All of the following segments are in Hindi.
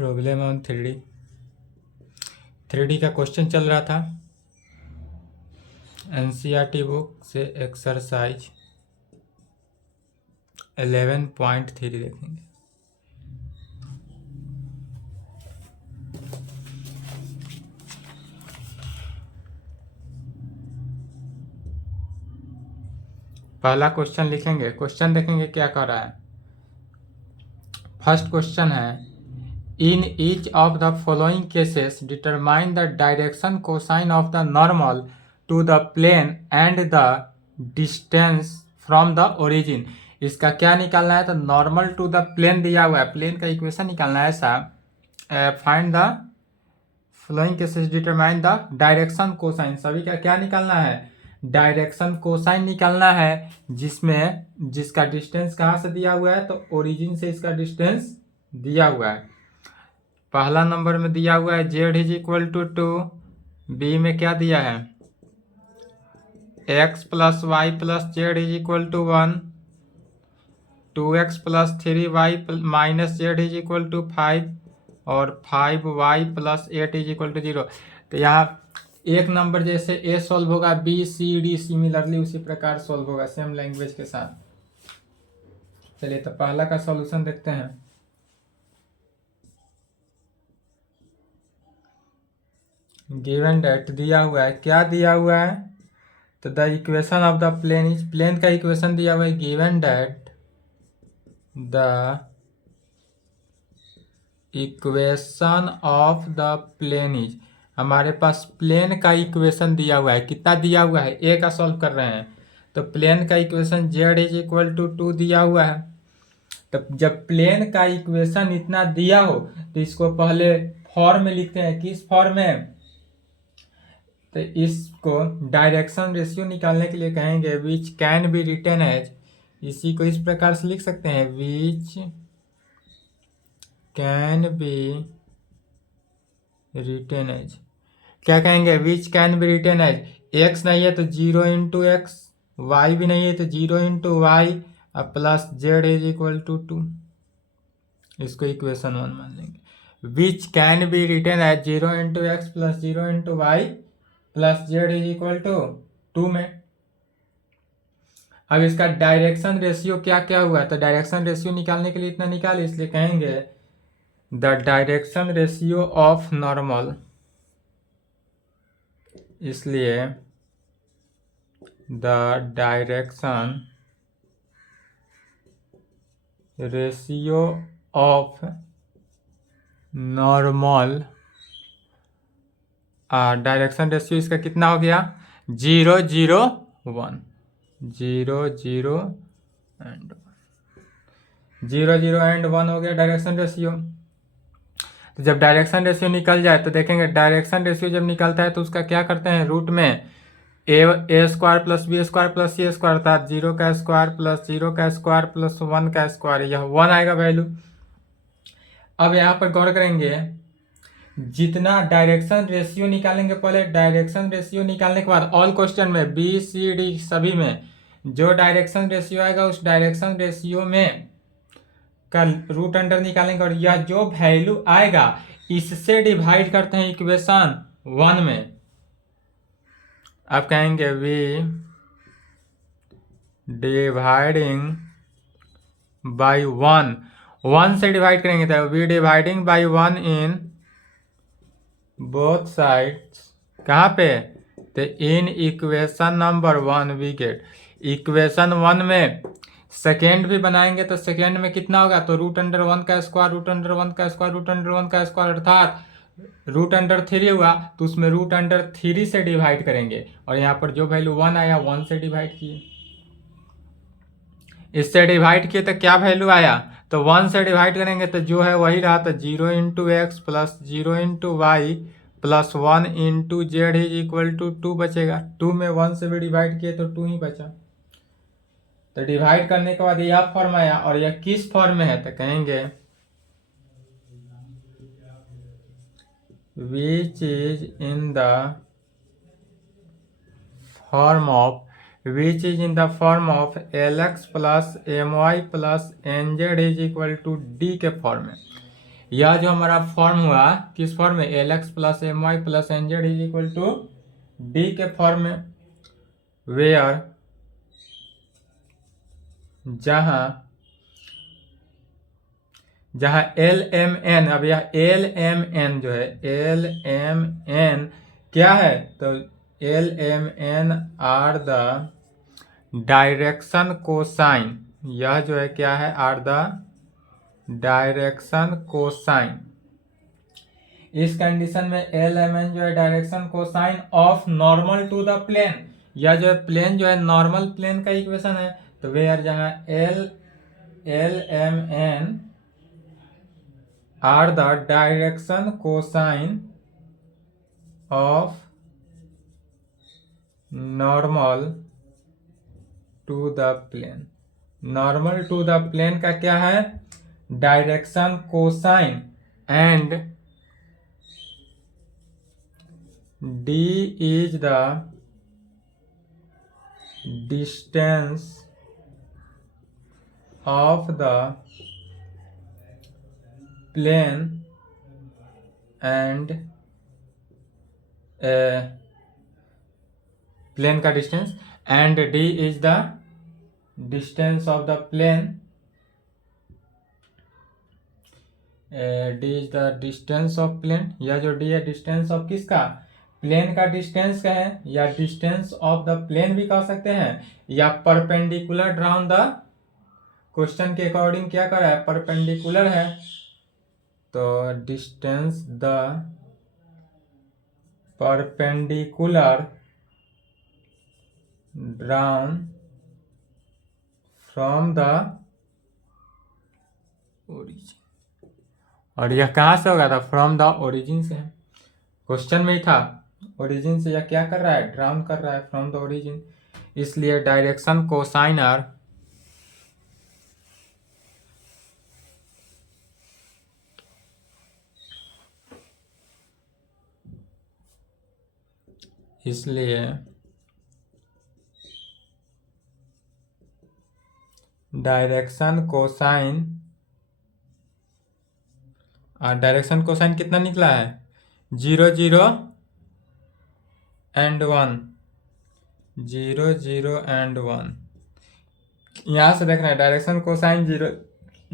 प्रॉब्लम ऑन 3D का क्वेश्चन चल रहा था एनसीईआरटी बुक से एक्सरसाइज 11.3 देखेंगे। पहला क्वेश्चन लिखेंगे, क्वेश्चन देखेंगे क्या कर रहा है। फर्स्ट क्वेश्चन है, in each of the following cases determine the direction cosine of the normal to the plane and the distance from the origin. इसका क्या निकालना है, तो नॉर्मल टू द प्लेन दिया हुआ है, प्लेन का इक्वेशन निकालना है। ऐसा find the following cases determine the direction cosine, सभी का क्या निकालना है, डायरेक्शन कोसाइन निकालना है, जिसका डिस्टेंस कहाँ से दिया हुआ है, तो ओरिजिन से इसका डिस्टेंस दिया हुआ है। पहला नंबर में दिया हुआ है z is equal to 2, B में क्या दिया है x plus Y plus Z is equal to 1, 2x plus 3y minus Z is equal to 5 और 5y plus 8 is equal to 0। तो यहाँ एक नंबर जैसे ए सॉल्व होगा, बी सी डी सिमिलरली उसी प्रकार सॉल्व होगा सेम लैंग्वेज के साथ। चलिए तो पहला का सॉल्यूशन देखते हैं। गिवन डेट दिया हुआ है, क्या दिया हुआ है, तो the equation of the plane is, plane का इक्वेशन दिया हुआ है। Given that the equation of the plane is, हमारे पास प्लेन का इक्वेशन दिया हुआ है, कितना दिया हुआ है, ए का सॉल्व कर रहे हैं, तो प्लेन का equation z is equal to 2 दिया हुआ है। तो जब प्लेन का इक्वेशन इतना दिया हो तो इसको पहले फॉर्म में लिखते हैं, किस फॉर्म में, तो इसको डायरेक्शन रेशियो निकालने के लिए कहेंगे which can be written as, इसी को इस प्रकार से लिख सकते हैं, which can be written as, क्या कहेंगे, which can be written as, x नहीं है तो 0 इंटू एक्स, वाई भी नहीं है तो 0 इंटू वाई और plus Z is equal to 2, इसको इक्वेशन 1 मान लेंगे। Which can be written as 0 into x plus 0 into Y plus Z is equal to 2 में। अब इसका डायरेक्शन रेशियो क्या क्या हुआ, तो डायरेक्शन रेशियो निकालने के लिए इतना निकाल, इसलिए कहेंगे the direction ratio of normal, इसलिए the direction ratio of normal, direction ratio इसका कितना हो गया, 0 0 1, 0 0 एंड 0 0 एंड 1 हो गया डायरेक्शन रेशियो। तो जब डायरेक्शन रेशियो निकल जाए तो देखेंगे, डायरेक्शन रेशियो जब निकलता है तो उसका क्या करते हैं, रूट में A square plus B square plus C square, अर्थात 0 का स्क्वायर प्लस 0 का स्क्वायर प्लस 1 का स्क्वायर, यह 1 आएगा वैल्यू। अब यहाँ पर गौर करेंगे, जितना डायरेक्शन रेशियो निकालेंगे, पहले डायरेक्शन रेशियो निकालने के बाद ऑल क्वेश्चन में बी सी डी सभी में जो डायरेक्शन रेशियो आएगा उस डायरेक्शन रेशियो में का रूट अंडर निकालेंगे और यह जो वैल्यू आएगा इससे डिवाइड करते हैं इक्वेशन 1 में। अब कहेंगे वी डिवाइडिंग बाई 1 से डिवाइड करेंगे तो we dividing by 1 in both sides, कहाँ पे, तो in equation number 1 we get, equation 1 में सेकेंड भी बनाएंगे तो सेकेंड में कितना होगा, तो रूट अंडर 1 का स्क्वायर, रूट अंडर 1 का स्क्वायर, रूट अंडर 1 का स्क्वायर, अर्थात रूट अंडर 3 हुआ तो उसमें रूट अंडर 3 से डिवाइड करेंगे और यहाँ पर जो वैल्यू 1 आया 1 से डिवाइड किए, इससे डिवाइड किए तो क्या वैल्यू आया, तो 1 से डिवाइड करेंगे तो जो है वही रहा, तो 0 into x plus 0 into Y plus 1 into Z is equal to 2 बचेगा। 2 में 1 से भी डिवाइड किए तो 2 ही बचा। तो डिवाइड करने के बाद यह फॉर्म आया और यह किस फॉर्म में है, तो कहेंगे which is in the form of, which is in the form of l x plus m y plus n z is equal to D के फॉर्म में। यह जो हमारा फॉर्म हुआ किस फॉर्म में, l x plus m y plus n z is equal to D के फॉर्म में, वेयर जहां एल एम एन, अब यह एल एम एन जो है, एल एम एन क्या है, तो L M N are the direction cosine, यह जो है क्या है, आर द डायरेक्शन कोसाइन। इस कंडीशन में एल एम एन जो है direction cosine of normal to the plane, यह जो है प्लेन जो है नॉर्मल प्लेन का इक्वेशन है, तो वेयर जहां L M N are the direction cosine of normal to the plane. Normal to the plane का क्या है, direction cosine, and D is the distance of the plane and plane का distance, and D is the distance of the plane, D is the distance of plane, यह जो डी है डिस्टेंस ऑफ किसका, प्लेन का डिस्टेंस का है, या डिस्टेंस ऑफ द प्लेन भी कह सकते हैं, या परपेंडिकुलर ड्राउन द, क्वेश्चन के अकॉर्डिंग क्या कर रहा है, परपेंडिकुलर है, तो distance the perpendicular drawn from the origin, और यह कहाँ से होगा था, फ्रॉम द ओरिजिन से, क्वेश्चन में ही था, ओरिजिन से यह क्या कर रहा है, ड्राउन कर रहा है फ्रॉम द ओरिजिन, इसलिए डायरेक्शन कोसाइन आर इसलिए डायरेक्शन कोसाइन, और डायरेक्शन कोसाइन कितना निकला है, 0 0 एंड 1, 0 0 एंड 1, यहाँ से देखना है direction cosine 0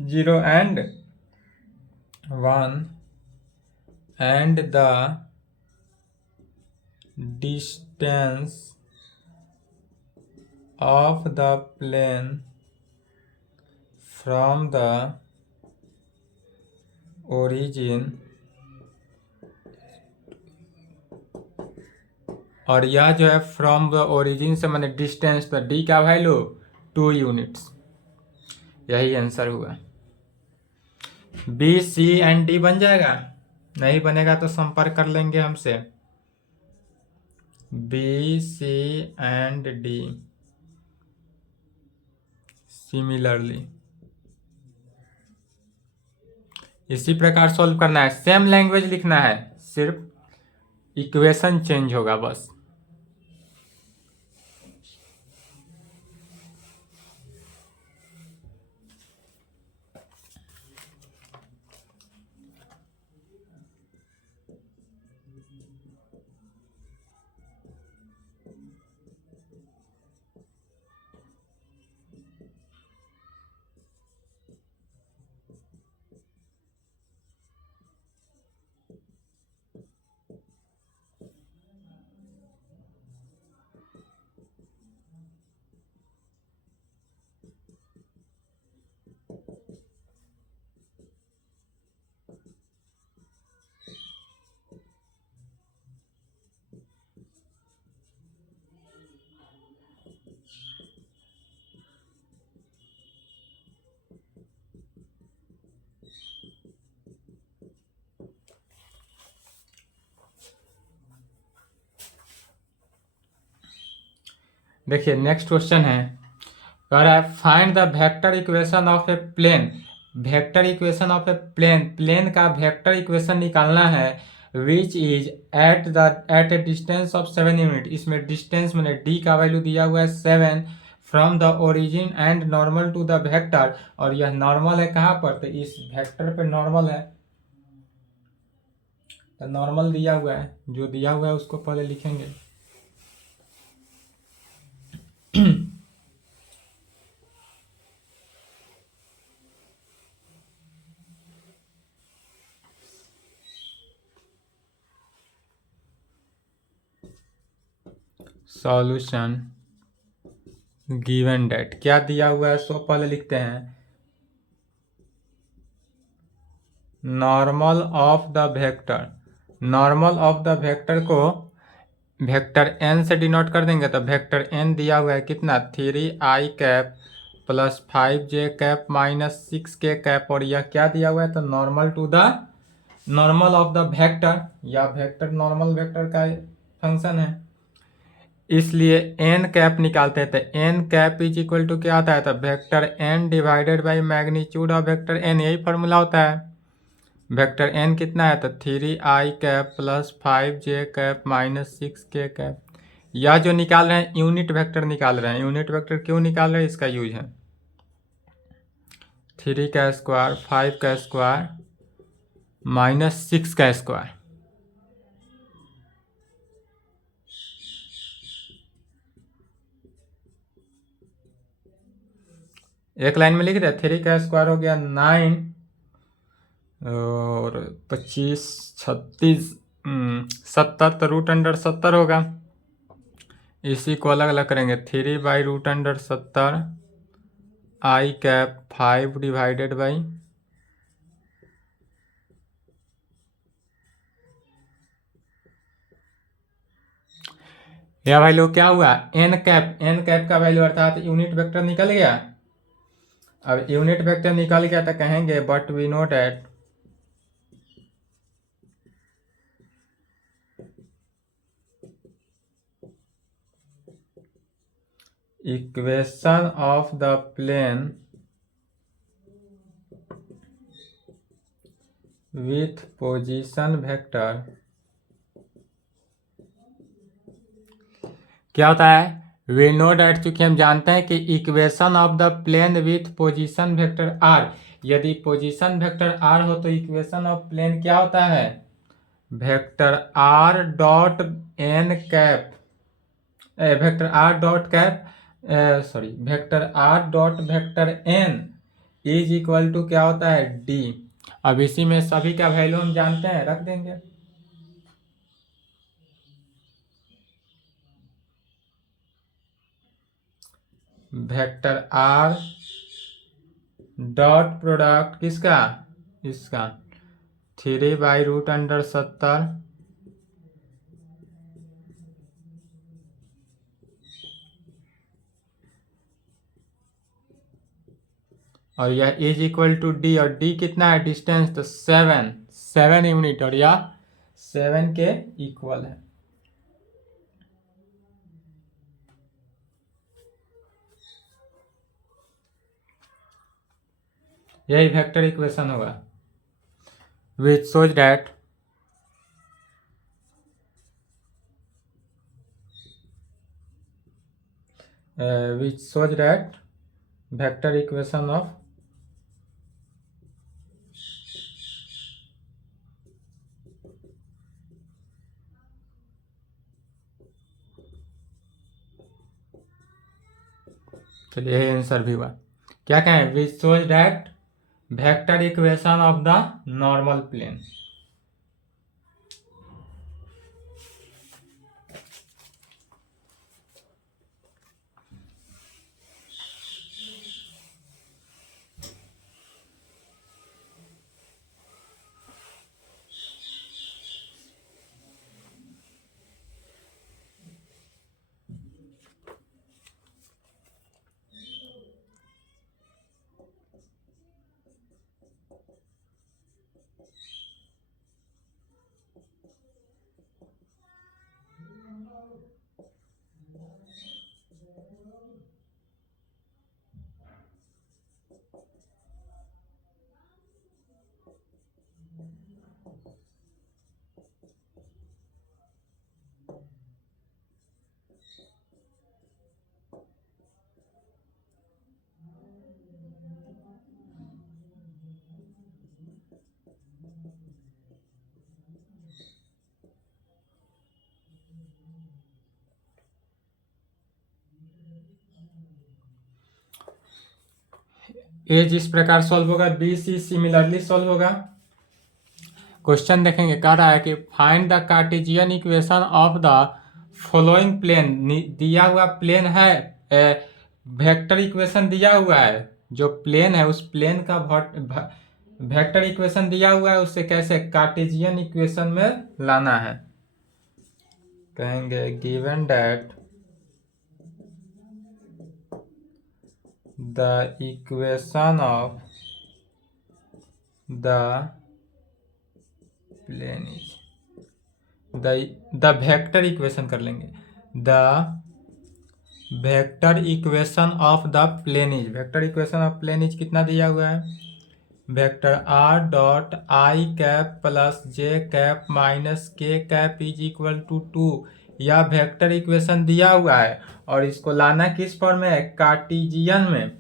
0 and 1, and the distance of the plane from the origin, और यह जो है फ्रॉम द ओरिजिन से मैंने डिस्टेंस, तो डी का वैल्यू 2 यूनिट्स, यही आंसर हुआ। बी सी एंड डी बन जाएगा, नहीं बनेगा तो संपर्क कर लेंगे हमसे। B C and D similarly, इसी प्रकार सॉल्व करना है, सेम लैंग्वेज लिखना है, सिर्फ इक्वेशन चेंज होगा बस। देखिए नेक्स्ट क्वेश्चन है, कह रहा है find the vector equation of a plane, vector equation of a plane, plane का वेक्टर इक्वेशन निकालना है, which is at a distance of 7 unit, इसमें डिस्टेंस मैंने डी का वैल्यू दिया हुआ है 7, from the origin and normal to the vector, और यह नॉर्मल है कहाँ पर, तो इस वेक्टर पे नॉर्मल है, तो नॉर्मल दिया हुआ है, जो दिया हुआ है उसको पहले लिखेंगे। सॉल्यूशन गिवन डेट क्या दिया हुआ है, सो पहले लिखते हैं normal of the vector. Normal of the vector को वेक्टर एन से डिनोट कर देंगे, तो वेक्टर एन दिया हुआ है कितना, 3i cap plus 5j cap minus 6k cap, और यह क्या दिया हुआ है, तो normal to the normal of the vector, या वेक्टर नॉर्मल वेक्टर का फंक्शन है, इसलिए एन कैप निकालते हैं। तो N cap is equal to क्या होता है, तो vector N divided by magnitude of vector N, यही फॉर्मूला होता है। वेक्टर एन कितना है, तो 3i cap plus 5j cap minus 6k cap. यह जो निकाल रहे हैं यूनिट वेक्टर निकाल रहे हैं। यूनिट वेक्टर क्यों निकाल रहे हैं, इसका यूज है 3 का स्क्वायर 5 का स्क्वायर माइनस 6 का स्क्वायर। एक लाइन में लिख दे, 3 का स्क्वायर हो गया 9 और 25 36 70, तो √70 होगा। इसी को अलग अलग करेंगे, 3/√70 i कैप 5 डिवाइडेड बाई या वैल्यू क्या हुआ, एन कैप। एन कैप का वैल्यू अर्थात यूनिट वेक्टर निकल गया। अब यूनिट वेक्टर निकल गया तो कहेंगे but we know that equation of the plane with position vector क्या होता है, वी नो डैट, चूंकि हम जानते हैं कि equation of the plane with position vector R, यदि पोजीशन वेक्टर आर हो तो इक्वेशन ऑफ प्लेन क्या होता है, vector R dot N cap, vector R dot cap sorry vector R dot vector N is equal to क्या होता है, डी। अब इसी में सभी का वैल्यू हम जानते हैं, रख देंगे। वेक्टर आर डॉट प्रोडक्ट किसका, इसका 3/√70 और यह इज इक्वल टू डी, और डी कितना है डिस्टेंस, तो 7 यूनिट, और यह 7 के इक्वल है। यही वेक्टर इक्वेशन होगा which shows that vector equation of चलिए यही आंसर भी हुआ। क्या कहें, which shows that vector equation of the normal plane. A जिस प्रकार सॉल्व होगा बी सी सिमिलरली सॉल्व होगा। क्वेश्चन देखेंगे, कह रहा है कि find the Cartesian equation of the following plane. दिया हुआ प्लेन है, वेक्टर इक्वेशन दिया हुआ है, जो प्लेन है उस प्लेन का वेक्टर इक्वेशन दिया हुआ है, उससे कैसे कार्टेशियन इक्वेशन में लाना है। कहेंगे given that the equation of the plane is the vector equation कर लेंगे, the vector equation of the plane is. Vector equation of plane is कितना दिया हुआ है, vector R dot I cap plus J cap minus K cap is equal to 2। यह वेक्टर इक्वेशन दिया हुआ है और इसको लाना किस फॉर्म में है, कार्टेशियन में।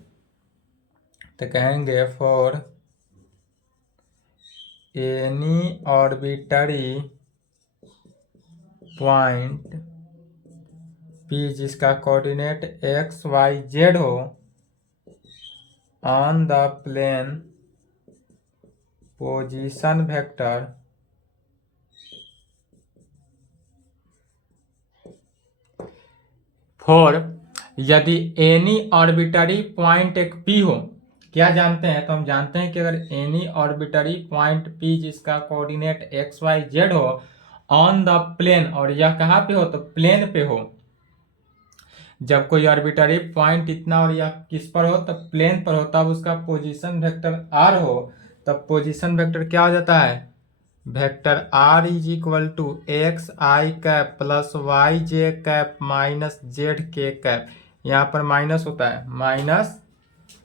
तो कहेंगे for any arbitrary point P जिसका कोऑर्डिनेट एक्स वाई जेड हो on the plane position vector for, यदि एनी ऑर्बिटरी पॉइंट एक पी हो। क्या जानते हैं, तो हम जानते हैं कि अगर एनी ऑर्बिटरी पॉइंट पी जिसका कोऑर्डिनेट एक्स वाई जेड हो ऑन द प्लेन, और यह कहाँ पे हो, तो प्लेन पे हो। जब कोई आर्बिट्ररी पॉइंट इतना और यह किस पर हो, तब प्लेन पर हो, तब उसका पोजीशन वेक्टर आर हो, तब पोजीशन वेक्टर क्या हो जाता है, vector R is equal to X I cap plus Y J cap minus Z K cap. यहाँ पर माइनस होता है, माइनस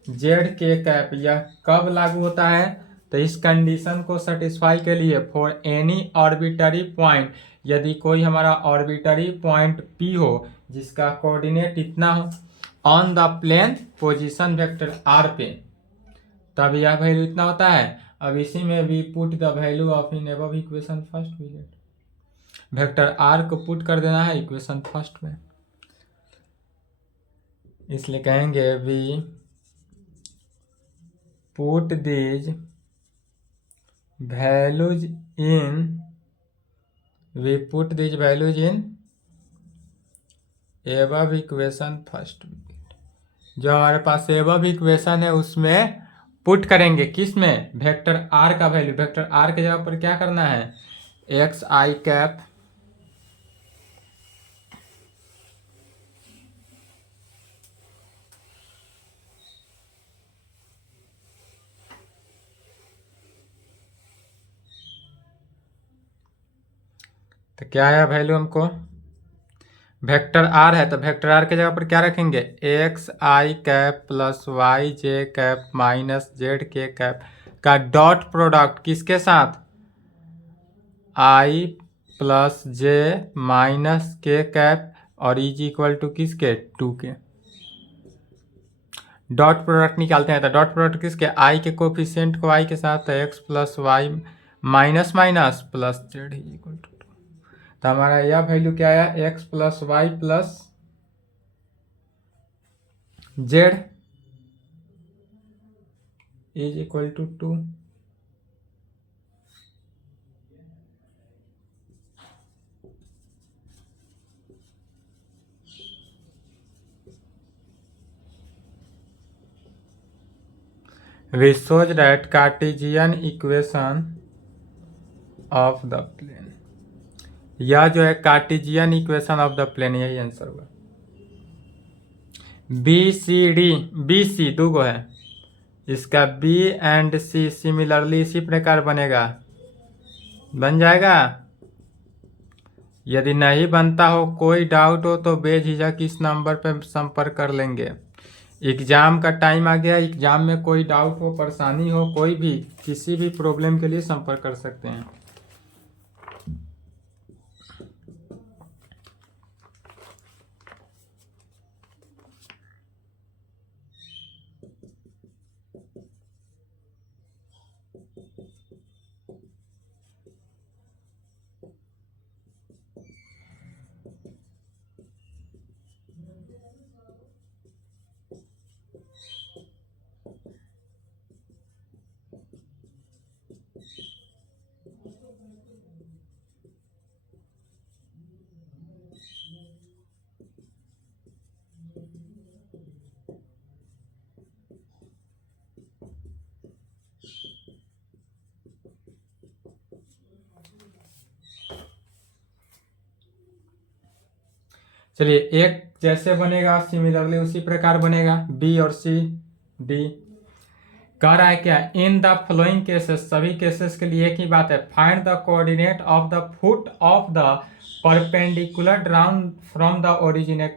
जेड के कैप। यह कब लागू होता है, तो इस कंडीशन को सेटिस्फाई के लिए, फॉर एनी ऑर्बिटरी पॉइंट, यदि कोई हमारा ऑर्बिटरी पॉइंट पी हो जिसका कोऑर्डिनेट इतना हो on the plane position vector R पे, तब यह वैल्यू इतना होता है। अब इसी में we put the value of in above equation first, we get vector R को पुट कर देना है इक्वेशन फर्स्ट में, इसलिए कहेंगे we put these values in, we put these values in above equation first. जो हमारे पास एबव इक्वेशन है उसमें पुट करेंगे, किस में, वेक्टर आर का वैल्यू। वेक्टर आर के जगह पर क्या करना है, एक्स आई कैप तो क्या है वैल्यू, हमको वेक्टर आर है तो वेक्टर आर के जगह पर क्या रखेंगे, x I cap plus Y J cap minus Z K cap का डॉट प्रोडक्ट किसके साथ, आई प्लस जे माइनस के कैप और इज इक्वल टू किसके, 2 के। डॉट प्रोडक्ट निकालते हैं तो डॉट प्रोडक्ट किसके, आई के कोफिशिएंट को आई के साथ, X plus Y minus minus plus Z is equal to 2। तो हमारा यह वैल्यू क्या आया, X plus Y plus Z is equal to 2। We show that Cartesian equation of the plane, यह जो है Cartesian equation of the plane, यही आंसर होगा। B C D, B C दो गो है, इसका बी एंड सी सिमिलरली इसी प्रकार बनेगा, बन जाएगा। यदि नहीं बनता हो, कोई डाउट हो तो बेझिझक इस नंबर पर संपर्क कर लेंगे। एग्जाम का टाइम आ गया, एग्जाम में कोई डाउट हो, परेशानी हो, कोई भी किसी भी प्रॉब्लम के लिए संपर्क कर सकते हैं। चलिए एक जैसे बनेगा सिमिलरली उसी प्रकार बनेगा बी और सी डी। कह रहा है क्या, इन द फ्लोइंग केसेस, सभी केसेस के लिए एक ही बात है, find the coordinate of the foot of the perpendicular drawn from the origin.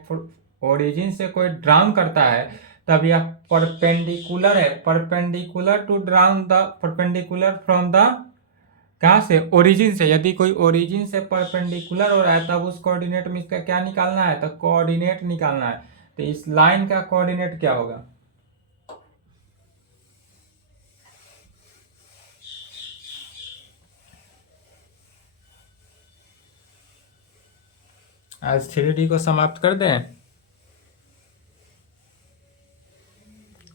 Origin से कोई ड्राउन करता है तब यह परपेंडिकुलर है, perpendicular to drawn the perpendicular from the, कहाँ से, ओरिजिन से। यदि कोई ओरिजिन से परपेंडिकुलर हो रहा है तब उस कोऑर्डिनेट में इसका क्या निकालना है, तो कोऑर्डिनेट निकालना है। तो इस लाइन का कोऑर्डिनेट क्या होगा, आज 3D को समाप्त कर दें,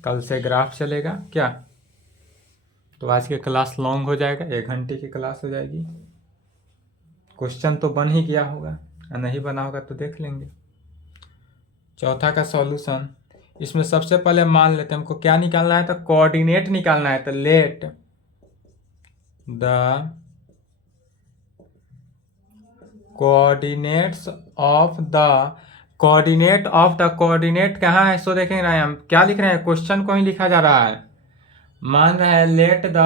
कल से ग्राफ चलेगा क्या। तो आज की क्लास लॉन्ग हो जाएगा, 1 घंटे की क्लास हो जाएगी। क्वेश्चन तो बन ही गया होगा, नहीं बना होगा तो देख लेंगे। चौथा का सॉल्यूशन, इसमें सबसे पहले मान लेते हैं हमको क्या निकालना है, तो कोऑर्डिनेट निकालना है। तो let the coordinates of the, coordinate of the, coordinate कहाँ है, सो देखेंगे हम क्या लिख रहे हैं, क्वेश्चन को ही लिखा जा रहा है। मान रहे हैं लेट द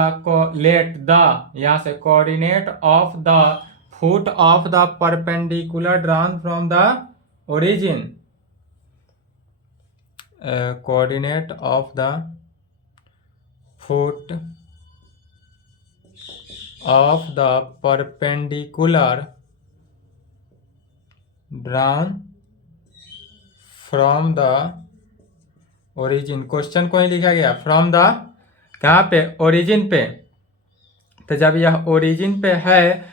यहाँ से coordinate of the foot of the perpendicular drawn from the origin, coordinate of the foot of the perpendicular drawn from the origin. Question को ही लिखा गया फ्रॉम द, कहाँ पे, ओरिजिन पे। तो जब यह ओरिजिन पे है,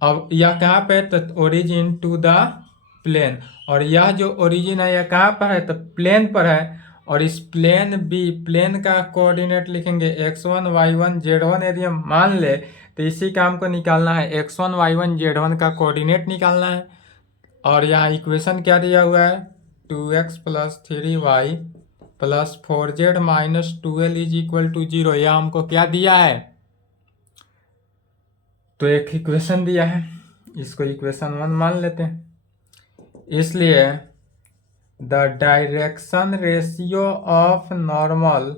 अब यह कहाँ पे, तो ओरिजिन टू द प्लेन, और यह जो ओरिजिन है यह कहाँ पर है, तो प्लेन पर है। और इस प्लेन बी, प्लेन का कोऑर्डिनेट लिखेंगे x1 y1 z1। यदि हम मान ले तो इसी का हमको निकालना है, x1 y1 z1 का कोऑर्डिनेट निकालना है। और यहाँ इक्वेशन क्या दिया हुआ है, 2x + 3y + 4z - 12 = 0। यह हमको क्या दिया है, तो एक इक्वेशन दिया है, इसको इक्वेशन 1 मान लेते हैं। इसलिए the direction ratio of normal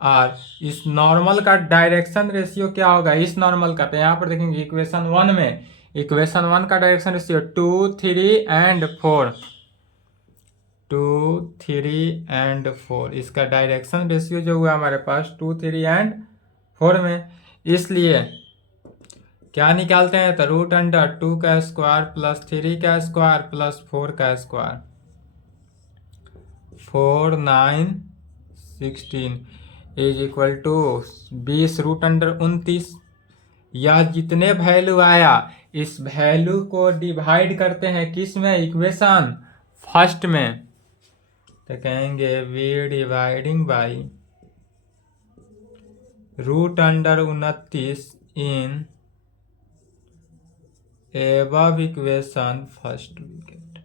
are, इस नॉर्मल का डायरेक्शन रेशियो क्या होगा, इस नॉर्मल का, तो यहाँ पर देखेंगे इक्वेशन 1 में, इक्वेशन 1 का डायरेक्शन रेशियो 2, 3 एंड 4, 2, 3 एंड 4, इसका डायरेक्शन रेशियो जो हुआ हमारे पास 2, 3 एंड 4 में। इसलिए क्या निकालते हैं, तो √2 का स्क्वायर + 3 का स्क्वायर + 4 का स्क्वायर, 4, 9, 16 = 20 √29। यह जितने वैल्यू आया इस वैल्यू को डिवाइड करते हैं किस में, इक्वेशन फर्स्ट में। तो कहेंगे we dividing by √29 in above equation first विकेट।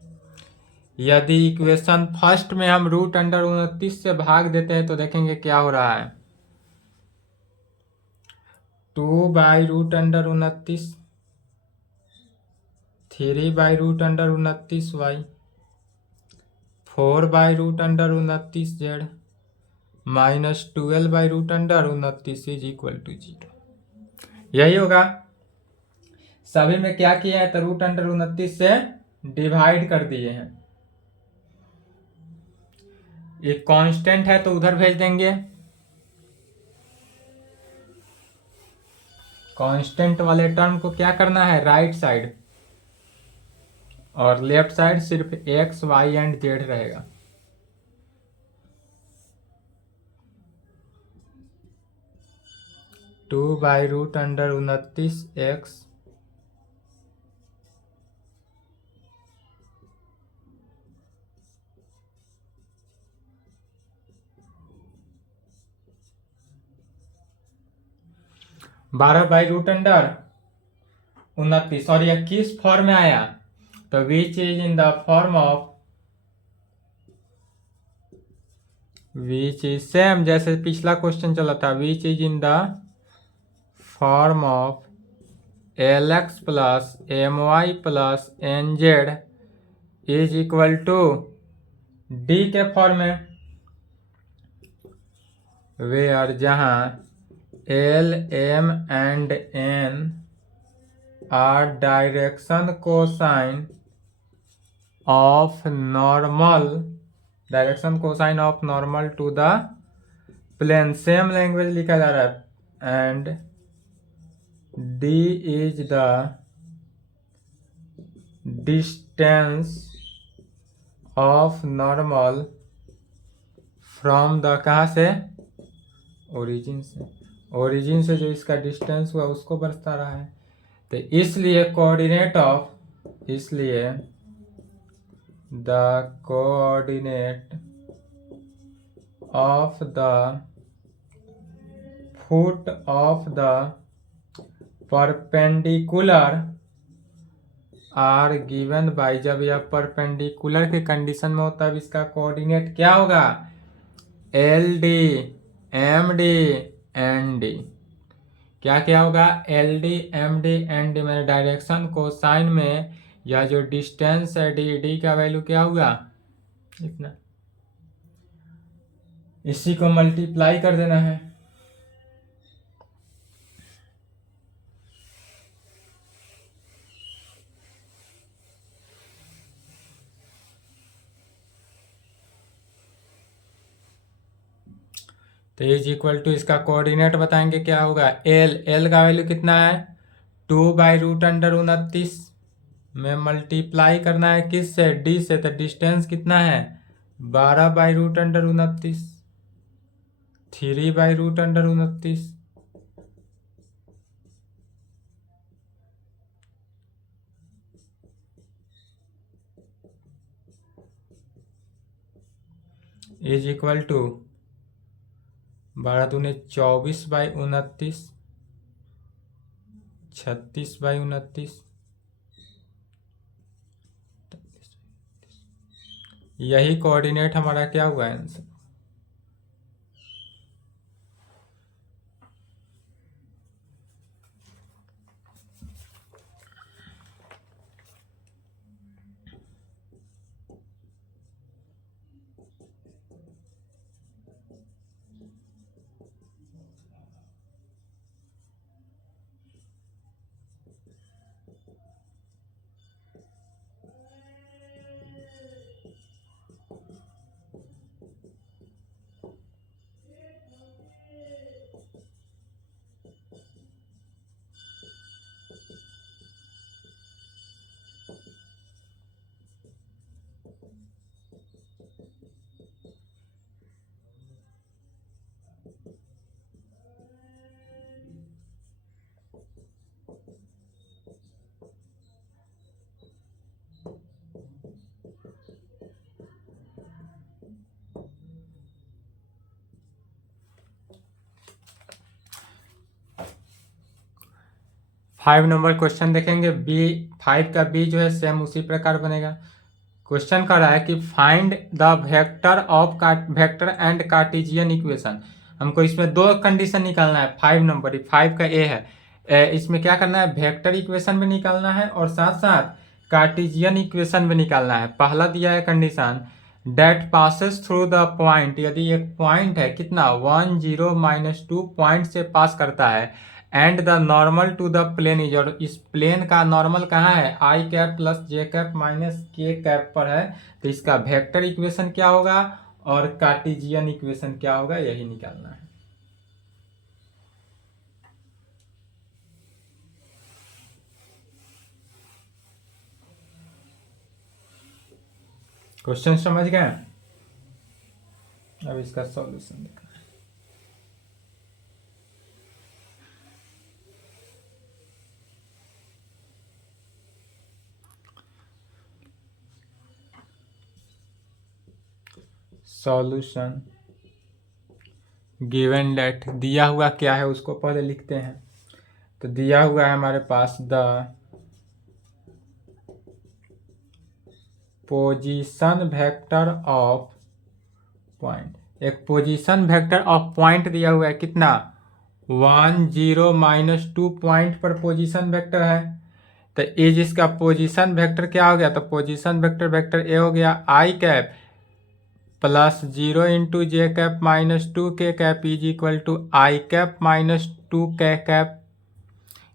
यदि इक्वेशन फर्स्ट में हम √29 से भाग देते हैं तो देखेंगे क्या हो रहा है, 2/√29, 3/√29y, 4/√29z -12/√29 = 0। यही होगा। सभी में क्या किया है, तो √29 से डिवाइड कर दिए हैं। एक कांस्टेंट है तो उधर भेज देंगे, कांस्टेंट वाले टर्म को क्या करना है, राइट साइड, और लेफ्ट साइड सिर्फ x, y एंड z रहेगा। टू बाई √29x (12/√29), और यह किस फॉर्म में आया, तो which is in the form of, which is same जैसे पिछला क्वेश्चन चला था, which is in the form of LX + MY + NZ is equal to D के फॉर्म में, वेयर जहाँ L M and N are direction cosine of normal, direction cosine of normal to the plane, same language लिखा जा रहा है, and D is the distance of normal from the, कहाँ से, ओरिजिन से, ओरिजिन से जो इसका डिस्टेंस हुआ उसको बरता रहा है। तो इसलिए कोऑर्डिनेट ऑफ, इसलिए the coordinate of the foot of the perpendicular are given by, जब यह परपेंडिकुलर के कंडीशन में होता है इसका कोऑर्डिनेट क्या होगा, L D M D N D, क्या क्या होगा, L D M D N D, मैंने डायरेक्शन को साइन में या जो डिस्टेंस है डी, डी का वैल्यू क्या होगा, इतना, इसी को मल्टीप्लाई कर देना है। तो इज इक्वल टू, इसका कोऑर्डिनेट बताएंगे क्या होगा, एल, एल का वैल्यू कितना है 2/√29 में मल्टीप्लाई करना है किस से, डी से, तो डिस्टेंस कितना है 12/√29, 3/√29, इज इक्वल टू 12×24/29, 36/29, यही कोऑर्डिनेट हमारा क्या हुआ आंसर। फाइव नंबर क्वेश्चन देखेंगे, बी 5 का बी जो है सेम उसी प्रकार बनेगा। क्वेश्चन कर रहा है कि find the vector of vector and Cartesian equation. हमको इसमें दो कंडीशन निकालना है, 5 नंबर, 5 का ए है, इसमें क्या करना है, वेक्टर इक्वेशन भी निकालना है और साथ साथ कार्टेशियन इक्वेशन भी निकालना है। पहला दिया है condition, that passes through the point, यदि एक पॉइंट है कितना 1 0 -2 पॉइंट से पास करता है, and the normal to the plane is, और इस प्लेन का नॉर्मल कहाँ है, I cap plus J cap minus K cap पर है, तो इसका वेक्टर इक्वेशन क्या होगा और कार्टेशियन इक्वेशन क्या होगा, यही निकालना है। क्वेश्चन समझ गए, अब इसका सॉल्यूशन देखना। सॉल्यूशन गिवन डेट, दिया हुआ क्या है उसको पहले लिखते हैं। तो दिया हुआ है हमारे पास the position vector of point, एक पोजीशन वेक्टर ऑफ पॉइंट दिया हुआ है कितना 1 0 -2 पॉइंट पर पोजीशन वेक्टर है। तो इज इसका पोजीशन वेक्टर क्या हो गया, तो पोजीशन वेक्टर वेक्टर ए हो गया I cap plus 0 into J cap minus 2 K cap is equal to I cap minus 2 K cap.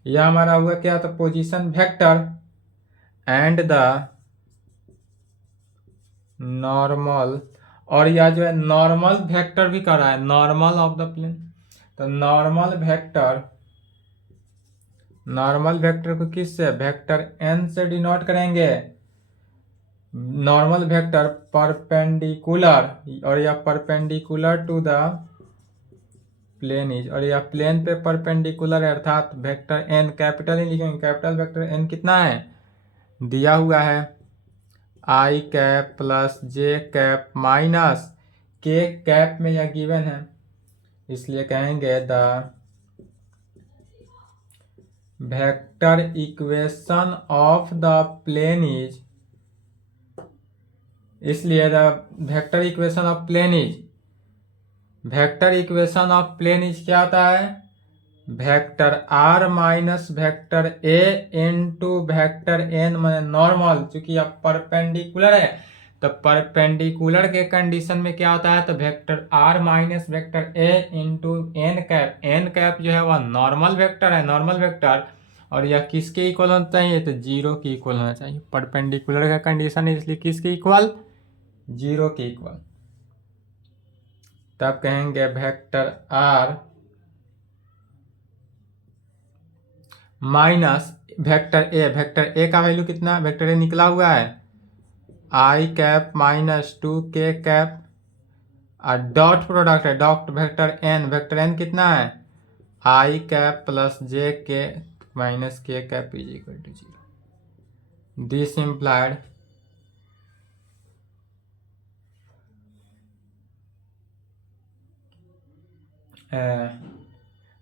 यह हमारा हुआ क्या, तो position vector and the normal, और यह जो है नॉर्मल वेक्टर भी कर रहा है, नॉर्मल ऑफ द प्लेन। तो नॉर्मल वेक्टर को किस से, वेक्टर एन से डिनोट करेंगे। नॉर्मल वेक्टर परपेंडिकुलर, और यह perpendicular to the plane is, और यह प्लेन पे परपेंडिकुलर है, अर्थात वेक्टर एन कैपिटल ही लिखेंगे। कैपिटल वेक्टर एन कितना है, दिया हुआ है I cap plus J cap minus K cap में यह गिवन है, इसलिए कहेंगे the vector equation of the plane is, इसलिए the vector equation of plane is, vector equation of plane is क्या आता है, vector R minus vector A into vector N में नॉर्मल, चूंकि अब परपेंडिकुलर है तो परपेंडिकुलर के कंडीशन में क्या होता है, तो vector R minus vector A into N cap, N cap जो है वह नॉर्मल वेक्टर है, नॉर्मल वेक्टर, और यह किसके इक्वल होना चाहिए, तो जीरो के इक्वल होना चाहिए। परपेंडिकुलर का कंडीशन है इसलिए किसके इक्वल, जीरो के इक्वल। तब कहेंगे vector R minus vector A का वैल्यू कितना, वेक्टर ए निकला हुआ है I cap minus 2 K cap, और डॉट प्रोडक्ट है डॉट वेक्टर एन कितना है I cap plus J K minus K cap is equal to 0। This implied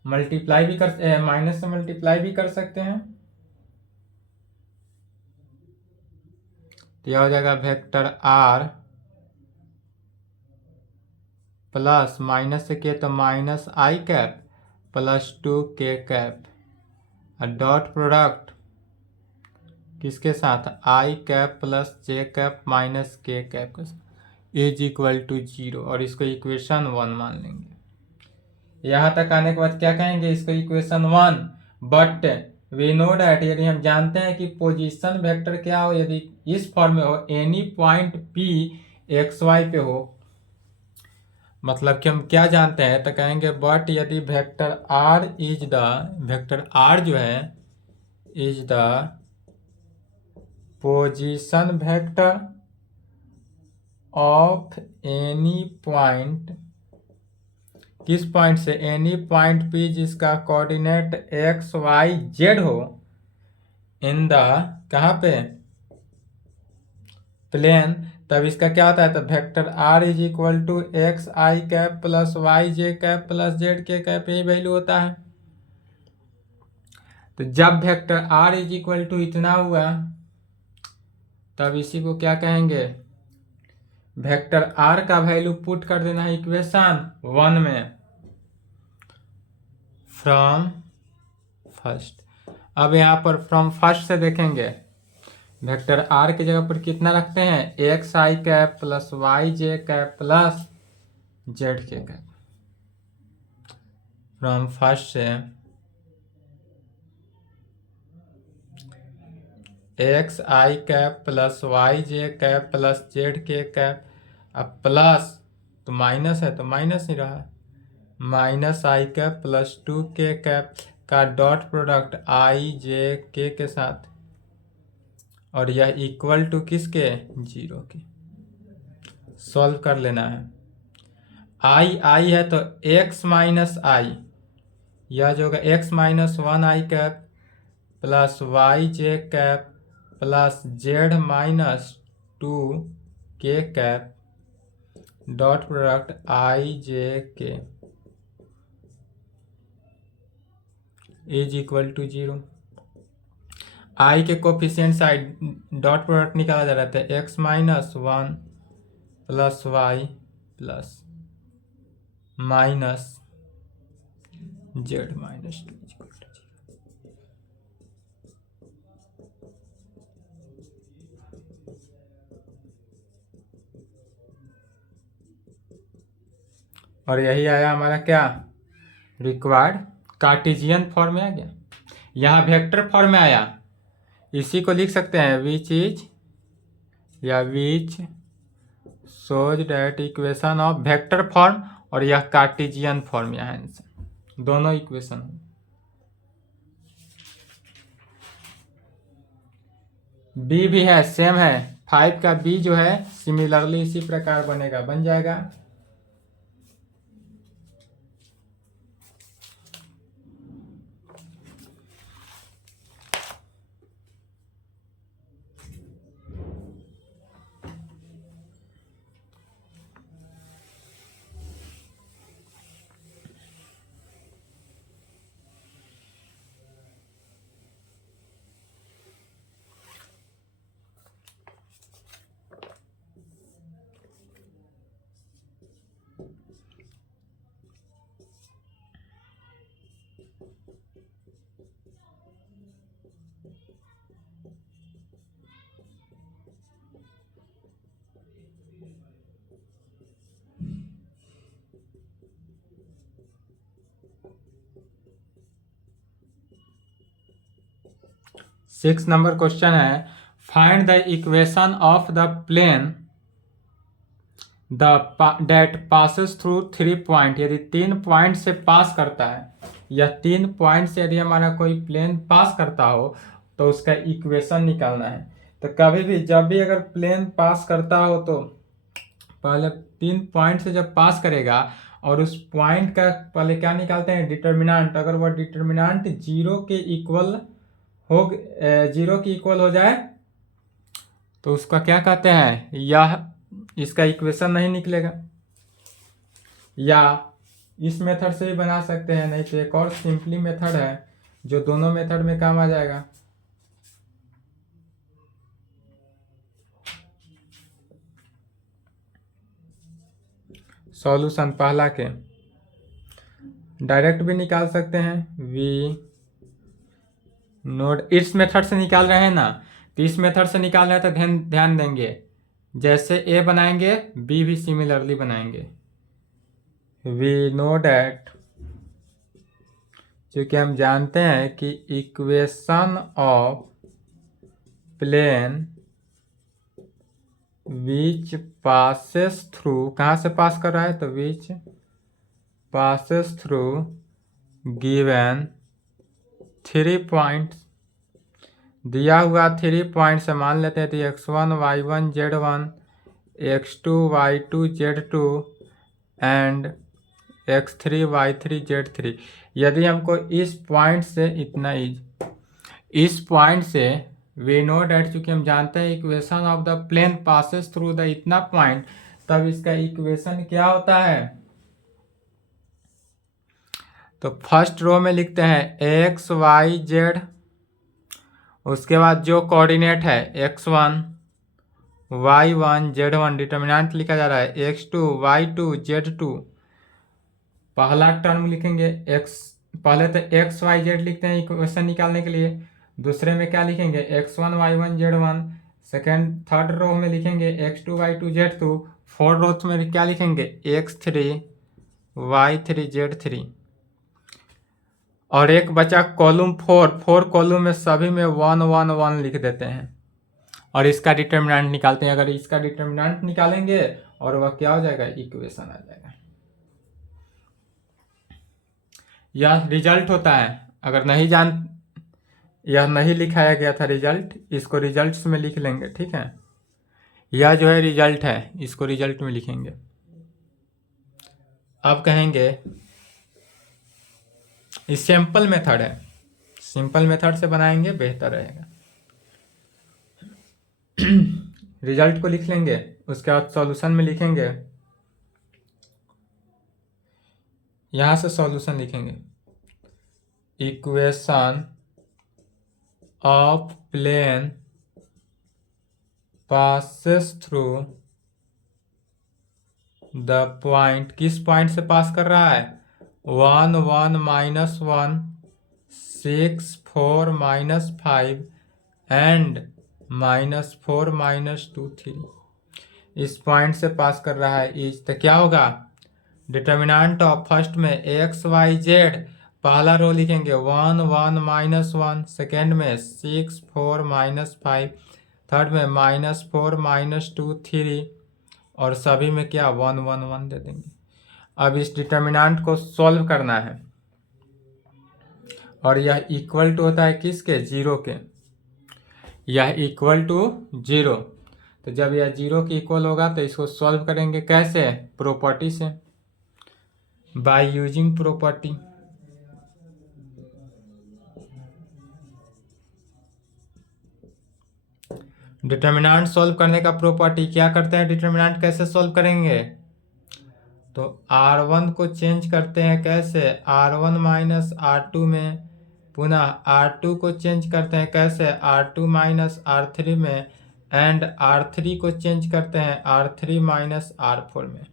multiply भी कर, माइनस से मल्टीप्लाई भी कर सकते हैं, तो यह हो जाएगा वेक्टर आर प्लस माइनस से के तो माइनस आई कैप प्लस 2 के कैप, और डॉट प्रोडक्ट किसके साथ, आई cap plus J cap minus K cap के साथ इज इक्वल टू 0, और इसको इक्वेशन 1 मान लेंगे। यहाँ तक आने के बाद क्या कहेंगे, इसको equation 1, but we know that, यदि हम जानते हैं कि पोजीशन वेक्टर क्या हो, यदि इस फॉर्म में हो, any point P X Y पे हो, मतलब कि हम क्या जानते हैं, तो कहेंगे बट यदि vector R is the, vector R जो है is the position vector of any point, किस पॉइंट से, एनी पॉइंट पी जिसका कोऑर्डिनेट एक्स वाई जेड हो, इन द कहाँ पे, प्लेन, तब इसका क्या होता है, तो vector R is equal to X I cap plus Y J cap plus Z K cap, यही वैल्यू होता है। तो जब vector R is equal to इतना हुआ तब इसी को क्या कहेंगे, वेक्टर आर का वैल्यू पुट कर देना है इक्वेशन 1 में फ्रॉम फर्स्ट। अब यहाँ पर फ्रॉम फर्स्ट से देखेंगे, वेक्टर आर की जगह पर कितना रखते हैं, x I cap plus Y J cap plus Z K cap. From first से x I cap plus Y J cap plus Z K cap, अब प्लस तो माइनस है तो माइनस ही रहा, माइनस आई कैप प्लस 2 के कैप का डॉट प्रोडक्ट आई जे के साथ, और यह इक्वल टू किसके, 0 के। सॉल्व कर लेना है, आई है तो x माइनस आई, यह जो होगा x minus 1 I cap plus Y J cap plus Z minus 2 K cap, dot product I जे के इज इक्वल टू 0। आई के कोफिशिएंट साइड डॉट प्रोडक्ट निकाला जा रहा था, X minus 1 plus Y plus minus Z minus 2 equal to 0। और यही आया हमारा क्या, रिक्वायर्ड कार्टेशियन फॉर्म में आ गया। यहाँ वेक्टर फॉर्म में आया, इसी को लिख सकते हैं विच इज या विच shows that equation of vector form, और यह कार्टेशियन फॉर्म यहाँ आंसर, दोनों इक्वेशन। बी भी है, सेम है, 5 का बी जो है सिमिलरली इसी प्रकार बनेगा, बन जाएगा। सिक्स नंबर क्वेश्चन है, find the equation of the plane that passes through 3 point. यदि 3 पॉइंट से पास करता है, या 3 पॉइंट से यदि हमारा कोई प्लेन पास करता हो तो उसका इक्वेशन निकालना है। तो कभी भी जब भी अगर प्लेन पास करता हो तो पहले 3 पॉइंट से जब पास करेगा, और उस पॉइंट का पहले क्या निकालते हैं, डिटर्मिनेंट। अगर वह डिटर्मिनेंट जीरो के इक्वल हो जाए तो उसका क्या कहते हैं, यह इसका इक्वेशन नहीं निकलेगा। या इस मेथड से भी बना सकते हैं, नहीं तो एक और सिंपली मेथड है जो दोनों मेथड में काम आ जाएगा। सॉल्यूशन पहला के डायरेक्ट भी निकाल सकते हैं, वी नोड इस मेथड से निकाल रहे हैं ना, तो इस मेथड से निकाल रहे हैं तो ध्यान देंगे, जैसे ए बनाएंगे बी भी सिमिलरली बनाएंगे। वी नो डैट, क्योंकि हम जानते हैं कि equation of plane which passes through, कहाँ से पास कर रहा है, तो which passes through given 3 point, दिया हुआ 3 पॉइंट से मान लेते हैं तो x1 y1 z1, x2 y2 z2 and x3 y3 z3। यदि हमको इस पॉइंट से इतना इस पॉइंट से वी नो डैट, चूंकि हम जानते हैं equation of the plane passes through the इतना पॉइंट, तब इसका इक्वेशन क्या होता है, तो फर्स्ट रो में लिखते हैं x y z, उसके बाद जो कोऑर्डिनेट है x1 y1 z1, डिटर्मिनेंट लिखा जा रहा है x2 y2 z2। पहला टर्म लिखेंगे x, पहले तो x y z लिखते हैं इक्वेशन निकालने के लिए, दूसरे में क्या लिखेंगे x1 y1 z1, second third row में लिखेंगे x2 y2 z2, fourth row में क्या लिखेंगे x3 y3 z3। और एक बचा कॉलम 4 कॉलम में सभी में 1 1 1 लिख देते हैं, और इसका डिटर्मिनेंट निकालते हैं। अगर इसका डिटर्मिनेंट निकालेंगे और वह क्या हो जाएगा, इक्वेशन आ जाएगा। यह रिजल्ट होता है। अगर यह नहीं लिखाया गया था रिजल्ट, इसको रिजल्ट्स में लिख लेंगे, ठीक है। यह जो है रिजल्ट है, इसको रिजल्ट में लिखेंगे। अब कहेंगे ये सिंपल मेथड है, सिंपल मेथड से बनाएंगे बेहतर रहेगा। रिजल्ट को लिख लेंगे, उसके बाद सॉल्यूशन में लिखेंगे, यहां से सॉल्यूशन लिखेंगे, equation of plane passes through the point, किस पॉइंट से पास कर रहा है, 1 1 -1 6 4 -5 एंड -4 -2 3, इस पॉइंट से पास कर रहा है इस, तो क्या होगा, डिटर्मिनेंट ऑफ फर्स्ट में एक्स वाई जेड, पहला रो लिखेंगे 1 1 -1, सेकेंड में 6 4 -5, थर्ड में -4 -2 3, और सभी में क्या 1 1 1 दे देंगे। अब इस डिटर्मिनेंट को सॉल्व करना है और यह इक्वल टू होता है किसके, जीरो के। यह इक्वल टू जीरो, तो जब यह जीरो के इक्वल होगा तो इसको सॉल्व करेंगे कैसे, प्रॉपर्टी से, by using property. Determinant solve करने का प्रॉपर्टी क्या करते हैं, डिटर्मिनेंट कैसे सॉल्व करेंगे, तो R1 को चेंज करते हैं कैसे, R1 माइनस R2 में, पुनः R2 को चेंज करते हैं कैसे, R2 माइनस R3 में, एंड R3 को चेंज करते हैं R3 माइनस R4 में।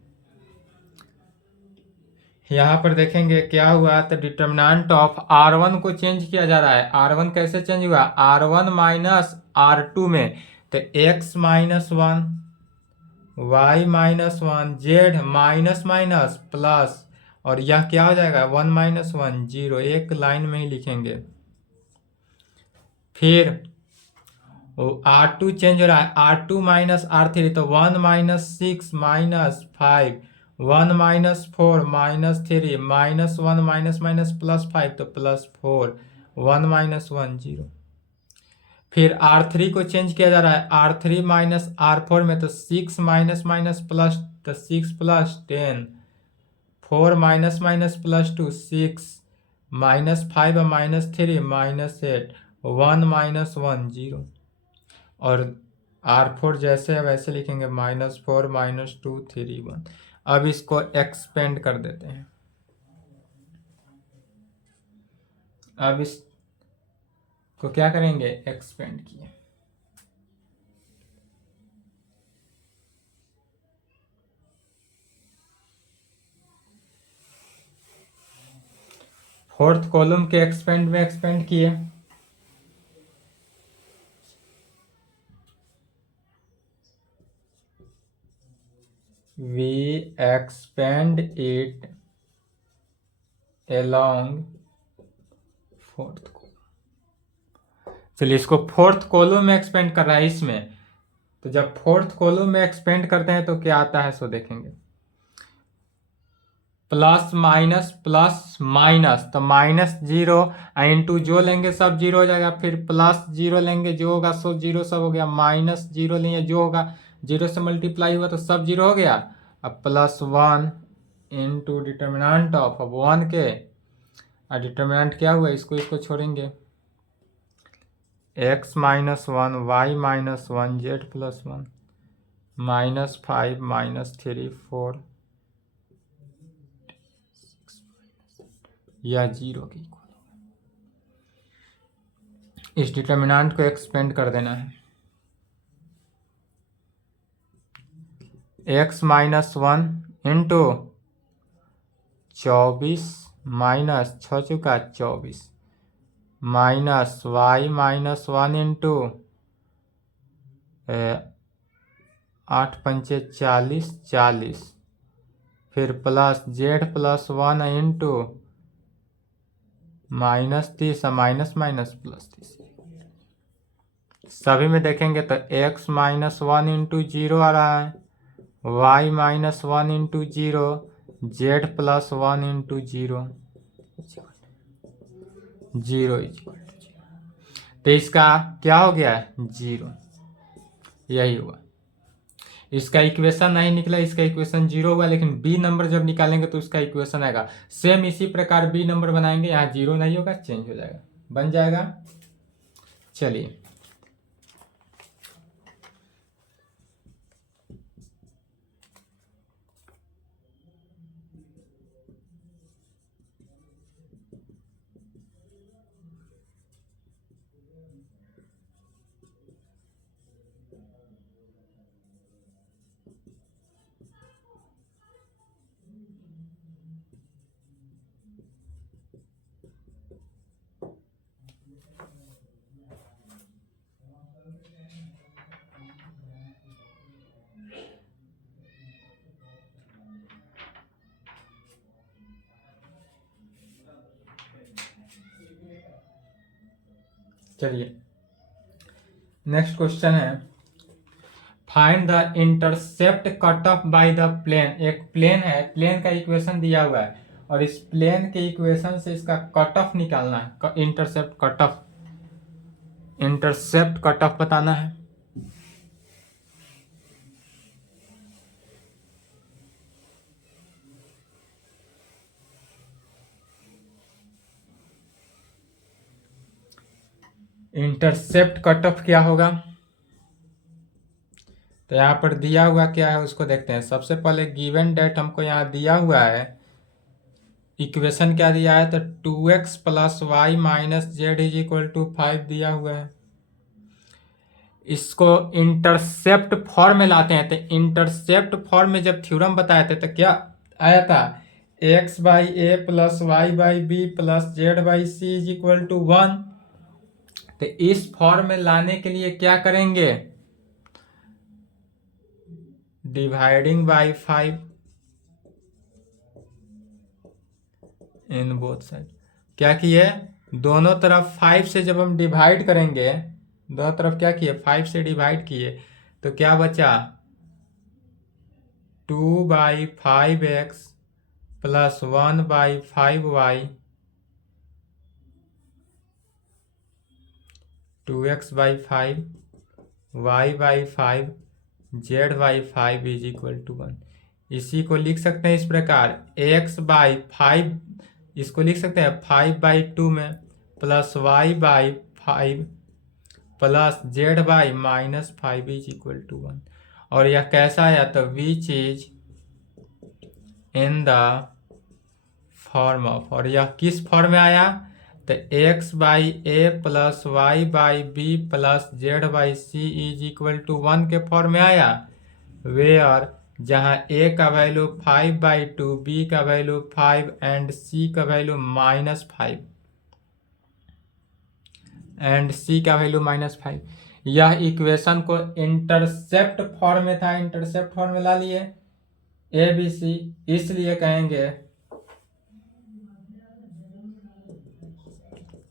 यहाँ पर देखेंगे क्या हुआ, तो डिटर्मिनेंट ऑफ R1 को चेंज किया जा रहा है। R1 कैसे चेंज हुआ, R1 माइनस R2 में, तो x minus 1, y minus 1, z minus minus plus, और यह क्या हो जाएगा 1 माइनस 1 0, एक लाइन में ही लिखेंगे। फिर R2 चेंज हो रहा है, R2 माइनस R3, तो 1 minus 6 minus 5, 1 minus 4 minus 3, minus 1 minus minus plus 5, तो प्लस 4, 1 माइनस 1 0। फिर R3 को चेंज किया जा रहा है, R3 माइनस R4 में, तो 6 माइनस माइनस प्लस, तो 6 plus 10, 4 minus minus plus 2 6, minus 5 minus 3 minus 8, 1 minus 1 0, और R4 जैसे है वैसे लिखेंगे, -4 -2 3 1। अब इसको एक्सपेंड कर देते हैं। अब इसको क्या करेंगे, एक्सपेंड किए। फोर्थ कॉलम के एक्सपेंड में एक्सपेंड किए, we expand it along fourth column. चलिए इसको फोर्थ कॉलम में एक्सपेंड कर रहा है इसमें, तो जब फोर्थ कॉलम में एक्सपेंड करते हैं तो क्या आता है सो देखेंगे। प्लस माइनस, तो माइनस 0 इंटू जो लेंगे सब जीरो हो जाएगा, फिर प्लस 0 लेंगे जो होगा सो जीरो सब हो गया, माइनस 0 लिए जो होगा, जीरो से मल्टीप्लाई हुआ तो सब जीरो हो गया। अब प्लस 1 इंटू डिटर्मिनेंट ऑफ, अब 1 के डिटर्मिनेंट क्या हुआ, इसको छोड़ेंगे, x minus 1 y minus 1 z plus 1, -5 -3 4, या 0 के इक्वल। इस डिटर्मिनेंट को एक्सपेंड कर देना है, x माइनस 1 इंटू 24 माइनस 6 चुका 24, माइनस y माइनस 1 इंटू 8 पंचे 40 40, फिर plus z plus 1 into -30, minus minus plus 30। सभी में देखेंगे तो x माइनस 1 इंटू 0 आ रहा है, y minus 1 into 0, z plus 1 into 0 0 तो इसका क्या हो गया, 0। यही हुआ, इसका इक्वेशन नहीं निकला, इसका इक्वेशन 0 हुआ, लेकिन बी नंबर जब निकालेंगे तो उसका इक्वेशन आएगा। सेम इसी प्रकार बी नंबर बनाएंगे, यहाँ 0 नहीं होगा, चेंज हो जाएगा, बन जाएगा। चलिए चलिए नेक्स्ट क्वेश्चन है, find the intercept cut off by the plane. एक प्लेन है, प्लेन का इक्वेशन दिया हुआ है और इस प्लेन के इक्वेशन से इसका कट ऑफ निकालना है, intercept cut of, intercept cut of बताना है। इंटरसेप्ट कट ऑफ क्या होगा, तो यहाँ पर दिया हुआ क्या है उसको देखते हैं। सबसे पहले गिवन डेट हमको यहाँ दिया हुआ है, इक्वेशन क्या दिया है, तो 2x plus Y minus Z is equal to 5 दिया हुआ है। इसको इंटरसेप्ट फॉर्म में लाते हैं, तो इंटरसेप्ट फॉर्म में जब थ्योरम बताए थे तो क्या आया था, x by A plus Y by B plus Z by C is equal to 1। तो इस फॉर्म में लाने के लिए क्या करेंगे, dividing by 5 in both side. क्या किए, दोनों तरफ 5 से जब हम डिवाइड करेंगे, दोनों तरफ क्या किए 5 से डिवाइड किए, तो क्या बचा 2/5x plus 1/5y, 2x/5 y/5 z/5 is equal to 1। इसी को लिख सकते हैं इस प्रकार, x/5 इसको लिख सकते हैं 5/2 में plus y/5 plus z/-5 is equal to 1। और यह कैसा आया, तो which is in the form of, और यह किस फॉर्म में आया, तो x/a plus y/b plus z/c is equal to 1 के फॉर्म में आया। वेयर जहाँ a का वैल्यू 5/2, b का वैल्यू 5 एंड c का वैल्यू -5 एंड c का वैल्यू -5। यह इक्वेशन को इंटरसेप्ट फॉर्म में था, इंटरसेप्ट फॉर्म में ला लिए ए बी सी, इसलिए कहेंगे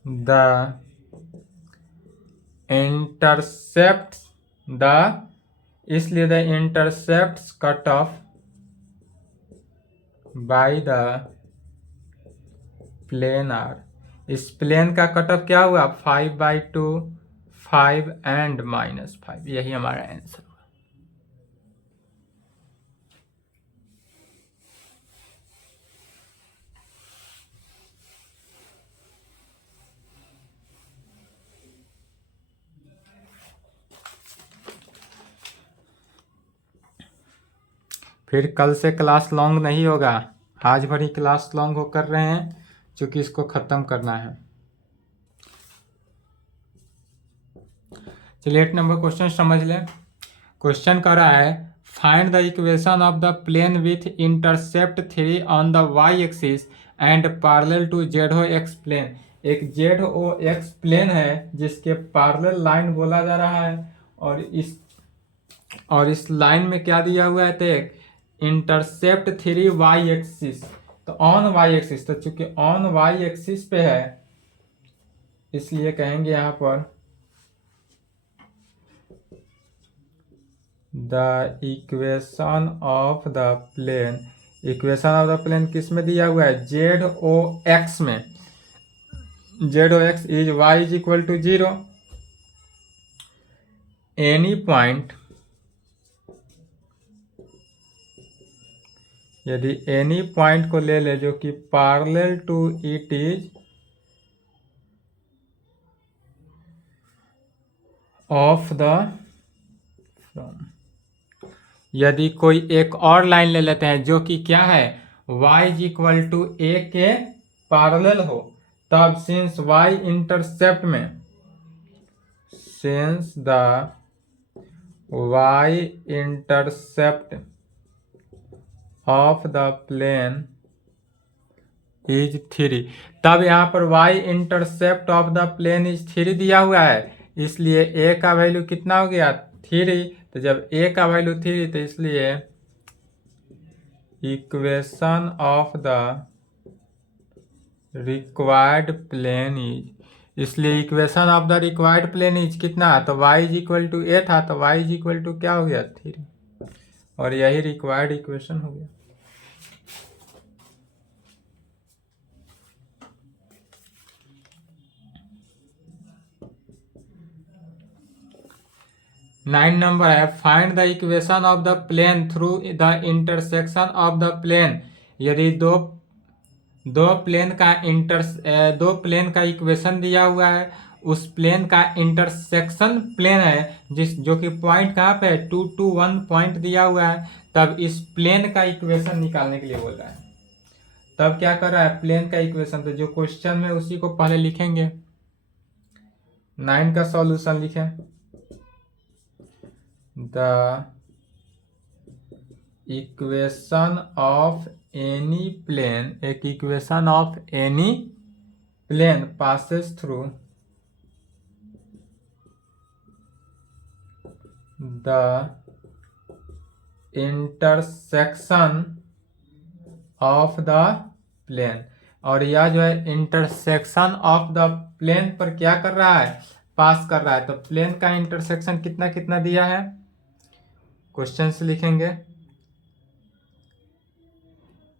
द इंटरसेप्ट द, इसलिए the intercept cut off by the plane R. इस प्लेन का कट ऑफ क्या हुआ, 5/2, 5 एंड -5। यही हमारा आंसर हुआ। फिर कल से क्लास लॉन्ग नहीं होगा, आज भरी क्लास लॉन्ग हो कर रहे हैं क्योंकि इसको खत्म करना है। चलिए 8 नंबर क्वेश्चन समझ लें। क्वेश्चन कह रहा है, find the equation of the plane with intercept 3 on the Y axis and parallel to ZOX plane. एक ZOX प्लेन है जिसके पैरेलल लाइन बोला जा रहा है, और इस लाइन में क्या दिया हुआ है, तो एक इंटरसेप्ट 3 वाई एक्सिस, तो ऑन वाई एक्सिस, तो चूंकि ऑन वाई एक्सिस पे है इसलिए कहेंगे यहाँ पर the equation of the plane. Equation of the plane किस में दिया हुआ है, ZOX में। ZOX is y is equal to 0 any point, यदि एनी पॉइंट को ले ले जो कि parallel to it is of the from. यदि कोई एक और लाइन ले लेते हैं जो कि क्या है, y is equal to a के पैरेलल हो, तब सिंस y इंटरसेप्ट में, since the y intercept of the plane is 3, तब यहाँ पर y intercept of the plane is 3 दिया हुआ है, इसलिए a का वैल्यू कितना हो गया 3। तो जब a का वैल्यू 3, तो इसलिए equation of the required plane is, इसलिए equation of the required plane is कितना, तो y is equal to A था, तो y इज इक्वल टू क्या हो गया 3, और यही रिक्वायर्ड इक्वेशन हो गया। नाइन नंबर है, find the equation of the plane through the intersection of the plane. यदि दो प्लेन का इक्वेशन दिया हुआ है, उस प्लेन का इंटरसेक्शन प्लेन है जो कि पॉइंट कहाँ पे है, 2 to 1 पॉइंट दिया हुआ है, तब इस प्लेन का इक्वेशन निकालने के लिए बोल रहा है। तब क्या कर रहा है, प्लेन का इक्वेशन, तो जो क्वेश्चन में उसी को पहले लिखेंगे। 9 का सॉल्यूशन लिखें, the equation of any plane, एक equation of any plane passes through the intersection of the plane. और यह जो है इंटरसेक्शन ऑफ द प्लेन पर क्या कर रहा है, पास कर रहा है। तो प्लेन का इंटरसेक्शन कितना कितना दिया है, क्वेश्चन से लिखेंगे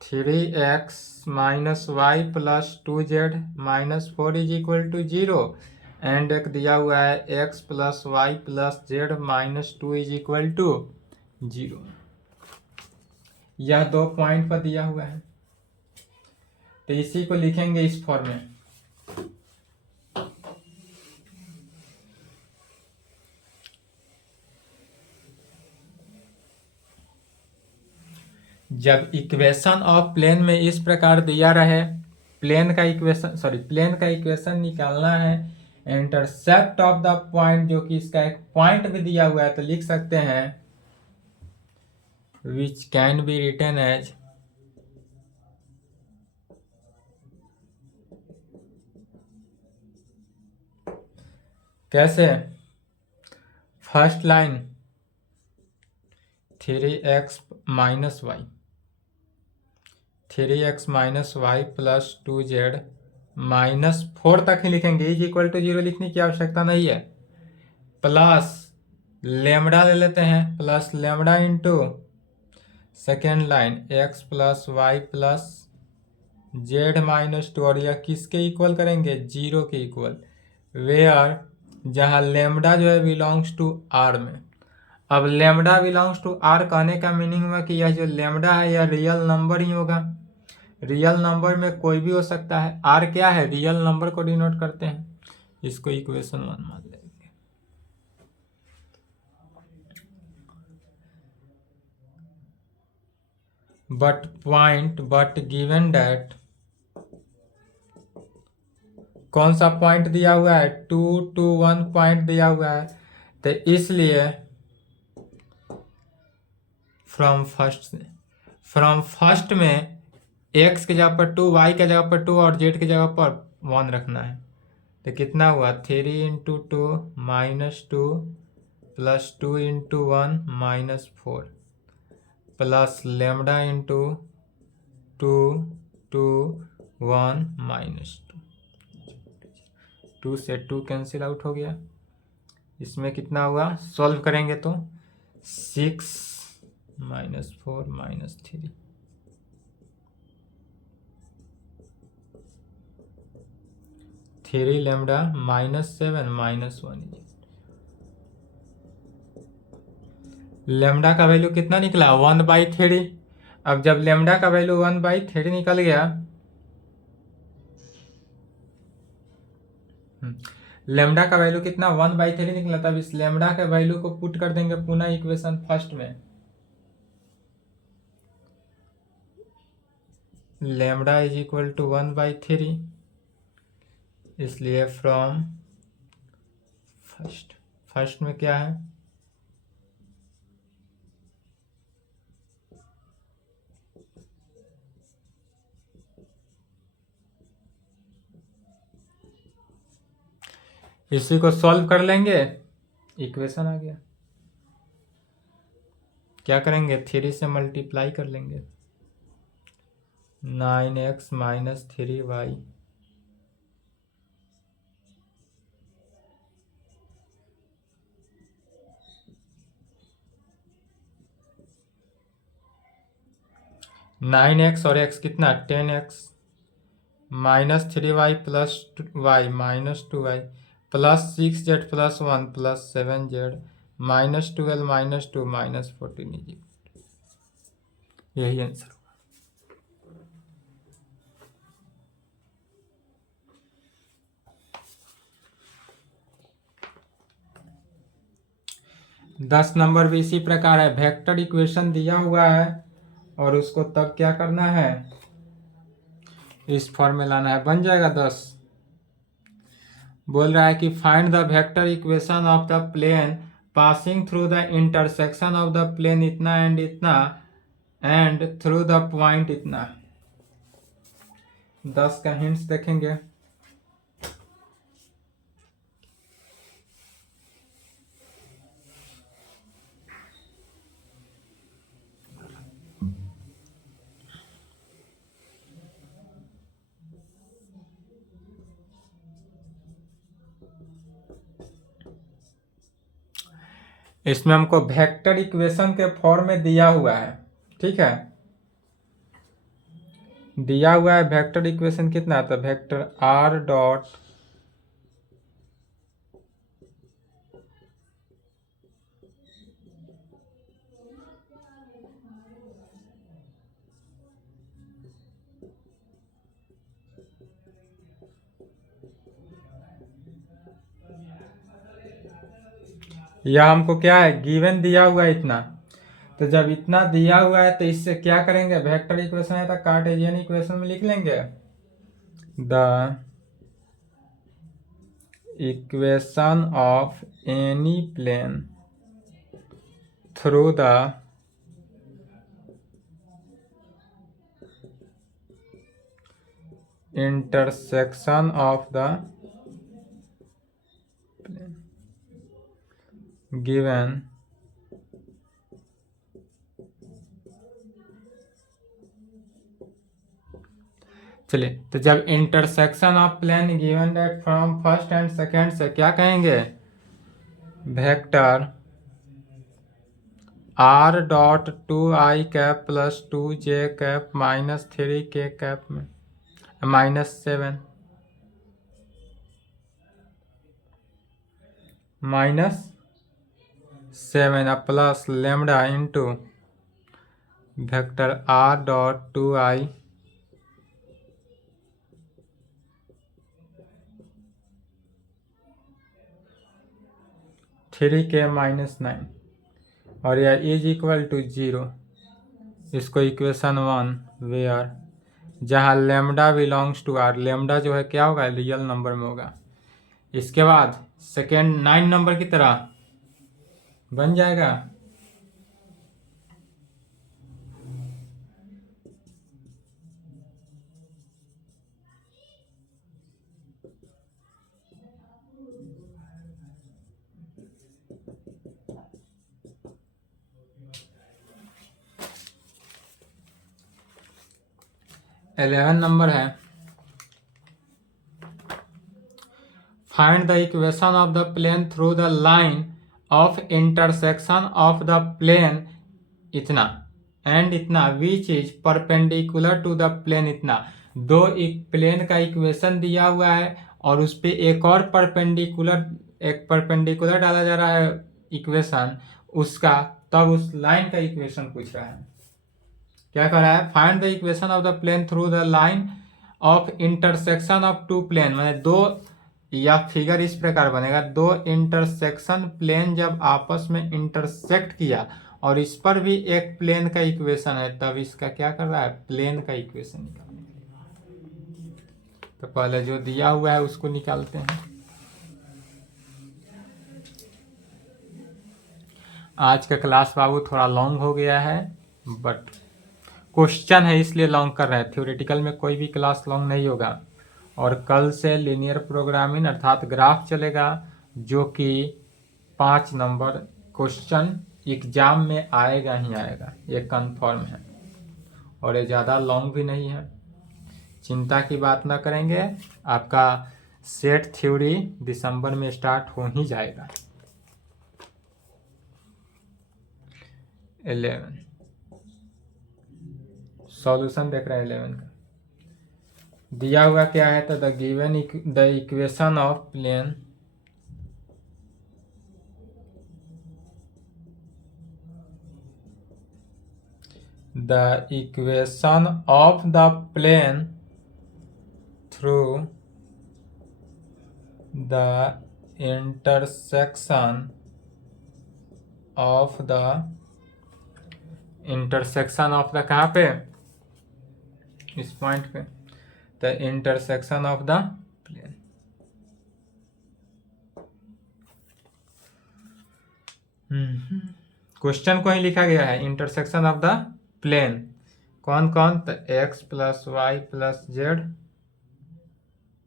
3x minus Y plus 2z minus 4 is equal to 0, and एक दिया हुआ है x plus Y plus z minus 2 is equal to 0। यह 2 पॉइंट पर दिया हुआ है, तो इसी को लिखेंगे इस फॉर्म में। जब इक्वेशन ऑफ प्लेन में इस प्रकार दिया रहे, प्लेन का इक्वेशन निकालना है, इंटरसेप्ट ऑफ द पॉइंट, जो कि इसका एक पॉइंट भी दिया हुआ है, तो लिख सकते हैं which can be written as कैसे, first line 3x minus Y, 3x minus Y plus 2z minus 4 तक ही लिखेंगे, इज इक्वल टू 0 लिखने की आवश्यकता नहीं है। प्लस लेमडा ले लेते हैं, plus lambda into second line x plus Y plus z minus 2, और यह किसके इक्वल करेंगे, 0 के इक्वल, वेयर जहाँ लेमडा जो है बिलोंग्स टू r में। अब लेमडा बिलोंग्स टू r कहने का मीनिंग हुआ कि यह जो लेमडा है यह रियल नंबर ही होगा। रियल नंबर में कोई भी हो सकता है, r क्या है, रियल नंबर को डिनोट करते हैं। इसको इक्वेशन 1 मान लेंगे। बट गिवन दैट, कौन सा पॉइंट दिया हुआ है, 2 to 1 पॉइंट दिया हुआ है, तो इसलिए फ्रॉम फर्स्ट में x के जगह पर 2, y के जगह पर 2 और z के जगह पर 1 रखना है। तो कितना हुआ, 3 into 2 minus 2 plus 2 into 1 minus 4 plus lambda into 2 2 1 minus 2 से 2 कैंसिल आउट हो गया। इसमें कितना हुआ, सॉल्व करेंगे तो 6 minus 4 minus 3, three lambda minus 7 minus 1। Lambda का वैल्यू कितना निकला, 1/3। अब जब लेमडा का वैल्यू 1/3 निकल गया, लेमडा का वैल्यू कितना 1/3 निकला, तब इस लेमडा के वैल्यू को पुट कर देंगे पुनः इक्वेशन फर्स्ट में। लेमडा इज इक्वल टू 1/3, इसलिए फ्रॉम फर्स्ट में क्या है, इसी को सॉल्व कर लेंगे, इक्वेशन आ गया। क्या करेंगे, 3 से मल्टीप्लाई कर लेंगे, 9x माइनस 3y 9x और x कितना 10x -3y plus y -2y plus 6z plus 1 plus 7z -12 -2 -14 यही आंसर होगा। 10 नंबर भी इसी प्रकार है। वेक्टर इक्वेशन दिया हुआ है और उसको तब क्या करना है, इस फॉर्म में लाना है, बन जाएगा 10। बोल रहा है कि find the vector equation of the plane passing through the intersection of the plane इतना एंड थ्रू द पॉइंट इतना। 10 का हिंट्स देखेंगे। इसमें हमको वेक्टर इक्वेशन के फॉर्म में दिया हुआ है, ठीक है, दिया हुआ है वेक्टर इक्वेशन कितना, तो वेक्टर आर डॉट यह हमको क्या है, गिवन दिया हुआ है इतना। तो जब इतना दिया हुआ है तो इससे क्या करेंगे, वेक्टर इक्वेशन है तो कार्टेशियन इक्वेशन में लिख लेंगे, the equation of any plane through the intersection of the given चलिए, तो जब intersection of plane given that from first and second से क्या कहेंगे, vector R dot 2i cap plus 2j cap -3k cap में -7 -7 plus lambda into vector R dot 2i 3k -9 और यह इज इक्वल टू 0। इसको इक्वेशन 1 वेयर जहाँ lambda belongs to R, lambda जो है क्या होगा, रियल नंबर में होगा। इसके बाद सेकेंड 9 नंबर की तरह बन जाएगा इलेवन नंबर है, find the equation of the plane through the line of intersection of the plane इतना एंड इतना which is perpendicular to the plane इतना। दो एक प्लेन का इक्वेशन दिया हुआ है और उस पर एक परपेंडिकुलर डाला जा रहा है इक्वेशन उसका, तब उस लाइन का इक्वेशन पूछ रहा है। क्या कर रहा है, find the equation of the plane through the line of intersection of two plane, मैंने दो, या फिगर इस प्रकार बनेगा, दो इंटरसेक्शन प्लेन जब आपस में इंटरसेक्ट किया और इस पर भी एक प्लेन का इक्वेशन है, तब इसका क्या कर रहा है, प्लेन का इक्वेशन निकालने के लिए। तो पहले जो दिया हुआ है उसको निकालते हैं। आज का क्लास बाबू थोड़ा लॉन्ग हो गया है, बट क्वेश्चन है इसलिए लॉन्ग कर रहे हैं, थ्योरेटिकल में कोई भी क्लास लॉन्ग नहीं होगा। और कल से लीनियर प्रोग्रामिंग अर्थात ग्राफ चलेगा, जो कि 5 नंबर क्वेश्चन एग्जाम में आएगा ही आएगा, ये कंफर्म है। और ये ज़्यादा लॉन्ग भी नहीं है, चिंता की बात ना करेंगे, आपका सेट थ्योरी दिसंबर में स्टार्ट हो ही जाएगा। 11 सॉल्यूशन देख रहे हैं 11 का। दिया हुआ क्या है, तो the given the equation of plane the equation of the plane through the intersection of the कहाँ पे, इस पॉइंट पे, the intersection of the plane। Question को ही लिखा गया है इंटरसेक्शन ऑफ द प्लेन, कौन कौन, तो x plus Y plus Z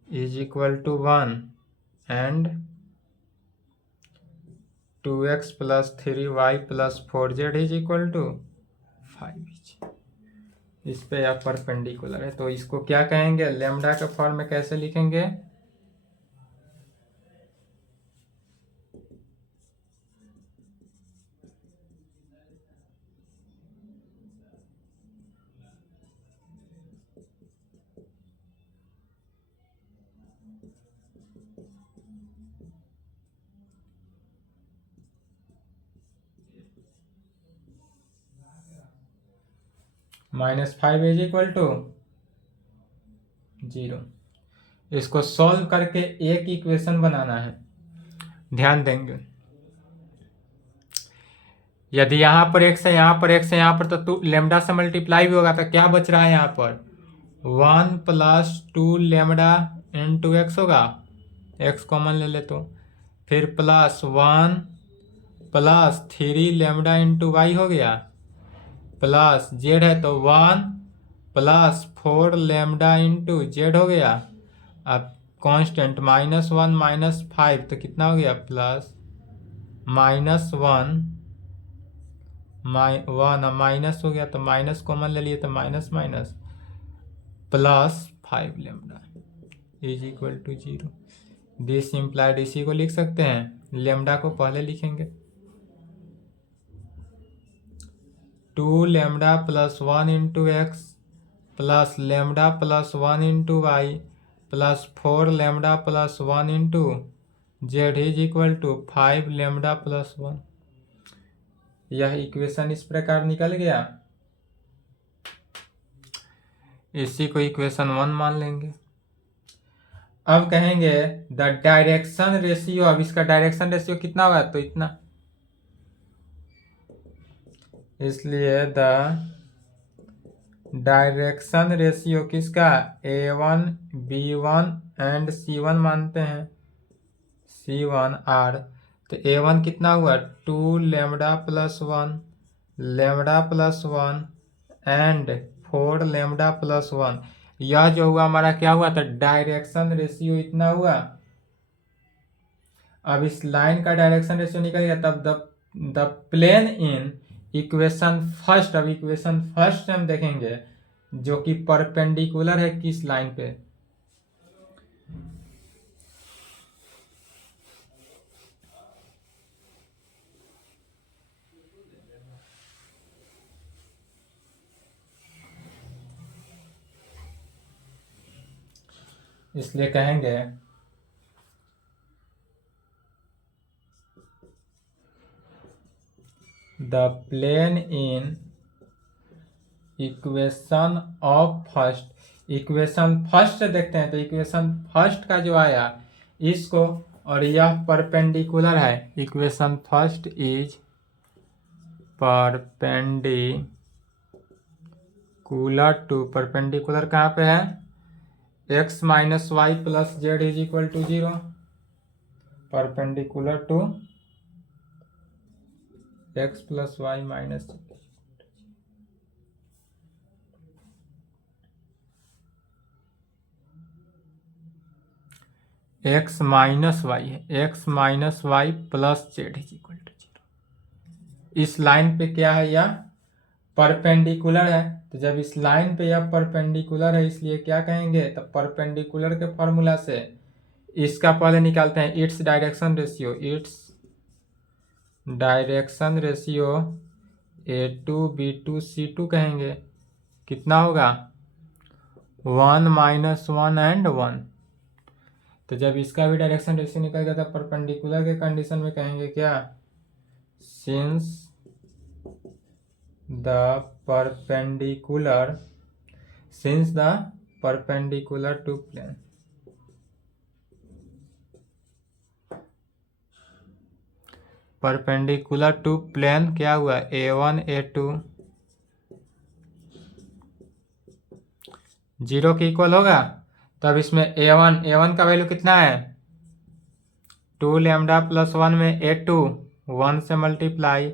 is equal to 1 and 2x plus 3y plus 4z is equal to 5। इस पे यह परपेंडिकुलर है, तो इसको क्या कहेंगे, लेमडा के फॉर्म में कैसे लिखेंगे, -5 इज इक्वल टू 0। इसको सॉल्व करके एक इक्वेशन बनाना है, ध्यान देंगे। यदि यहाँ पर x है, यहाँ पर x है, यहाँ पर तो लेमडा से मल्टीप्लाई भी होगा, तो क्या बच रहा है यहाँ पर 1 प्लस 2 लेमडा इंटू एक्स होगा, x कॉमन ले ले तो, फिर plus 1 plus 3 lambda into Y हो गया, प्लस जेड है तो 1 प्लस 4 लेमडा इंटू जेड हो गया। अब कांस्टेंट -1 -5 तो कितना हो गया, प्लस -1 माइनस हो गया तो माइनस कॉमन ले लिए तो minus minus plus 5 lambda is equal to 0। This implied, इसी को लिख सकते हैं, लेमडा को पहले लिखेंगे 2 lambda plus 1 into x plus lambda plus 1 into Y plus 4 lambda plus 1 into Z is equal to 5 lambda plus 1। यह इक्वेशन इस प्रकार निकल गया, इसी को इक्वेशन 1 मान लेंगे। अब कहेंगे द डायरेक्शन रेशियो, अब इसका डायरेक्शन रेशियो कितना होगा, तो इतना, इसलिए द डायरेक्शन रेशियो किसका, A1 B1 एंड C1 मानते हैं, C1 R, तो A1 कितना हुआ 2 lambda plus 1 lambda plus 1 and 4 lambda plus 1। यह जो हुआ हमारा क्या हुआ था, डायरेक्शन रेशियो इतना हुआ। अब इस लाइन का डायरेक्शन रेशियो निकल गया, तब the plane in equation first, अब इक्वेशन फर्स्ट हम देखेंगे जो कि परपेंडिकुलर है किस लाइन पे, इसलिए कहेंगे the plane in equation of first. Equation first देखते हैं, तो इक्वेशन फर्स्ट का जो आया इसको, और यह परपेंडिकुलर है, equation first is perpendicular to, perpendicular कहाँ पे है, x minus Y plus Z is equal to 0, perpendicular to x plus Y minus, x minus Y है, x minus Y plus Z is equal to 0। इस लाइन पे क्या है, यह परपेंडिकुलर है, तो जब इस लाइन पे यह परपेंडिकुलर है इसलिए क्या कहेंगे, तो परपेंडिकुलर के फॉर्मूला से इसका पहले निकालते हैं its direction ratio, its direction ratio A2 B2 C2 कहेंगे, कितना होगा 1 -1 एंड 1। तो जब इसका भी डायरेक्शन रेशियो निकल गया तब परपेंडिकुलर के कंडीशन में कहेंगे क्या, since the perpendicular to plane, perpendicular to plane क्या हुआ A1 A2 0 के इक्वल होगा। तब इसमें A1 का वैल्यू कितना है 2 लैम्डा प्लस 1 में A2 1 से मल्टीप्लाई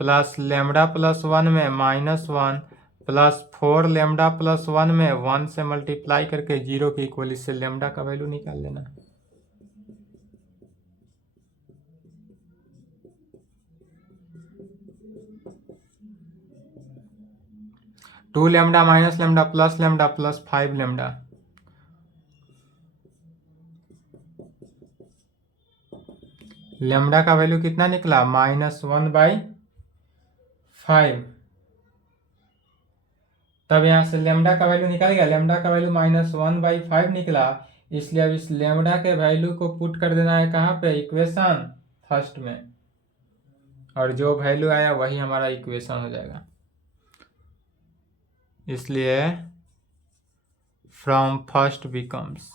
प्लस लैम्डा प्लस 1 में -1 प्लस 4 लैम्डा प्लस 1 में 1 से मल्टीप्लाई करके 0 के इक्वल, इससे लैम्डा का वैल्यू निकाल लेना। Two lambda minus lambda plus 5 lambda, lambda का वैल्यू कितना निकला -1/5। तब यहाँ से लैम्डा का वैल्यू निकल गया, लैम्डा का वैल्यू -1/5 निकला। इसलिए अब इस लैम्डा के वैल्यू को पुट कर देना है कहाँ पे, इक्वेशन फर्स्ट में, और जो वैल्यू आया वही हमारा इक्वेशन हो जाएगा। इसलिए from first becomes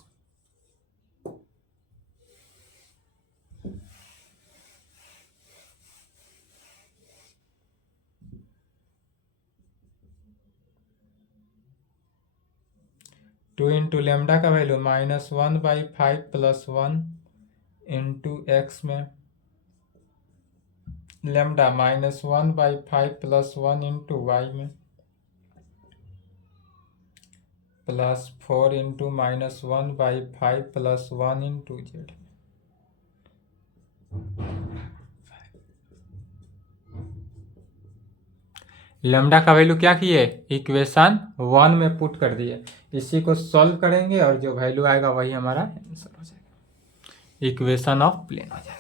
two into lambda का वैल्यू -1/5 प्लस 1 इंटू एक्स में लेमडा -1/5 प्लस 1 इंटू वाई में plus 4 into -1/5 plus 1 into Z. Lambda का वैल्यू क्या किए, इक्वेशन 1 में पुट कर दिए। इसी को सॉल्व करेंगे और जो वैल्यू आएगा वही हमारा आंसर हो जाएगा, इक्वेशन ऑफ प्लेन हो जाएगा।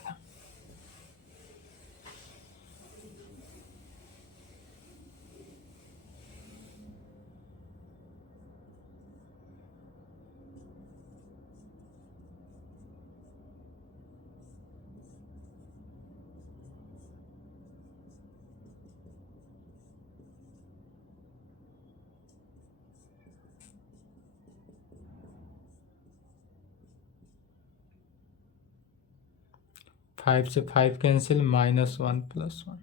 फाइव से 5 कैंसिल, -1 प्लस 1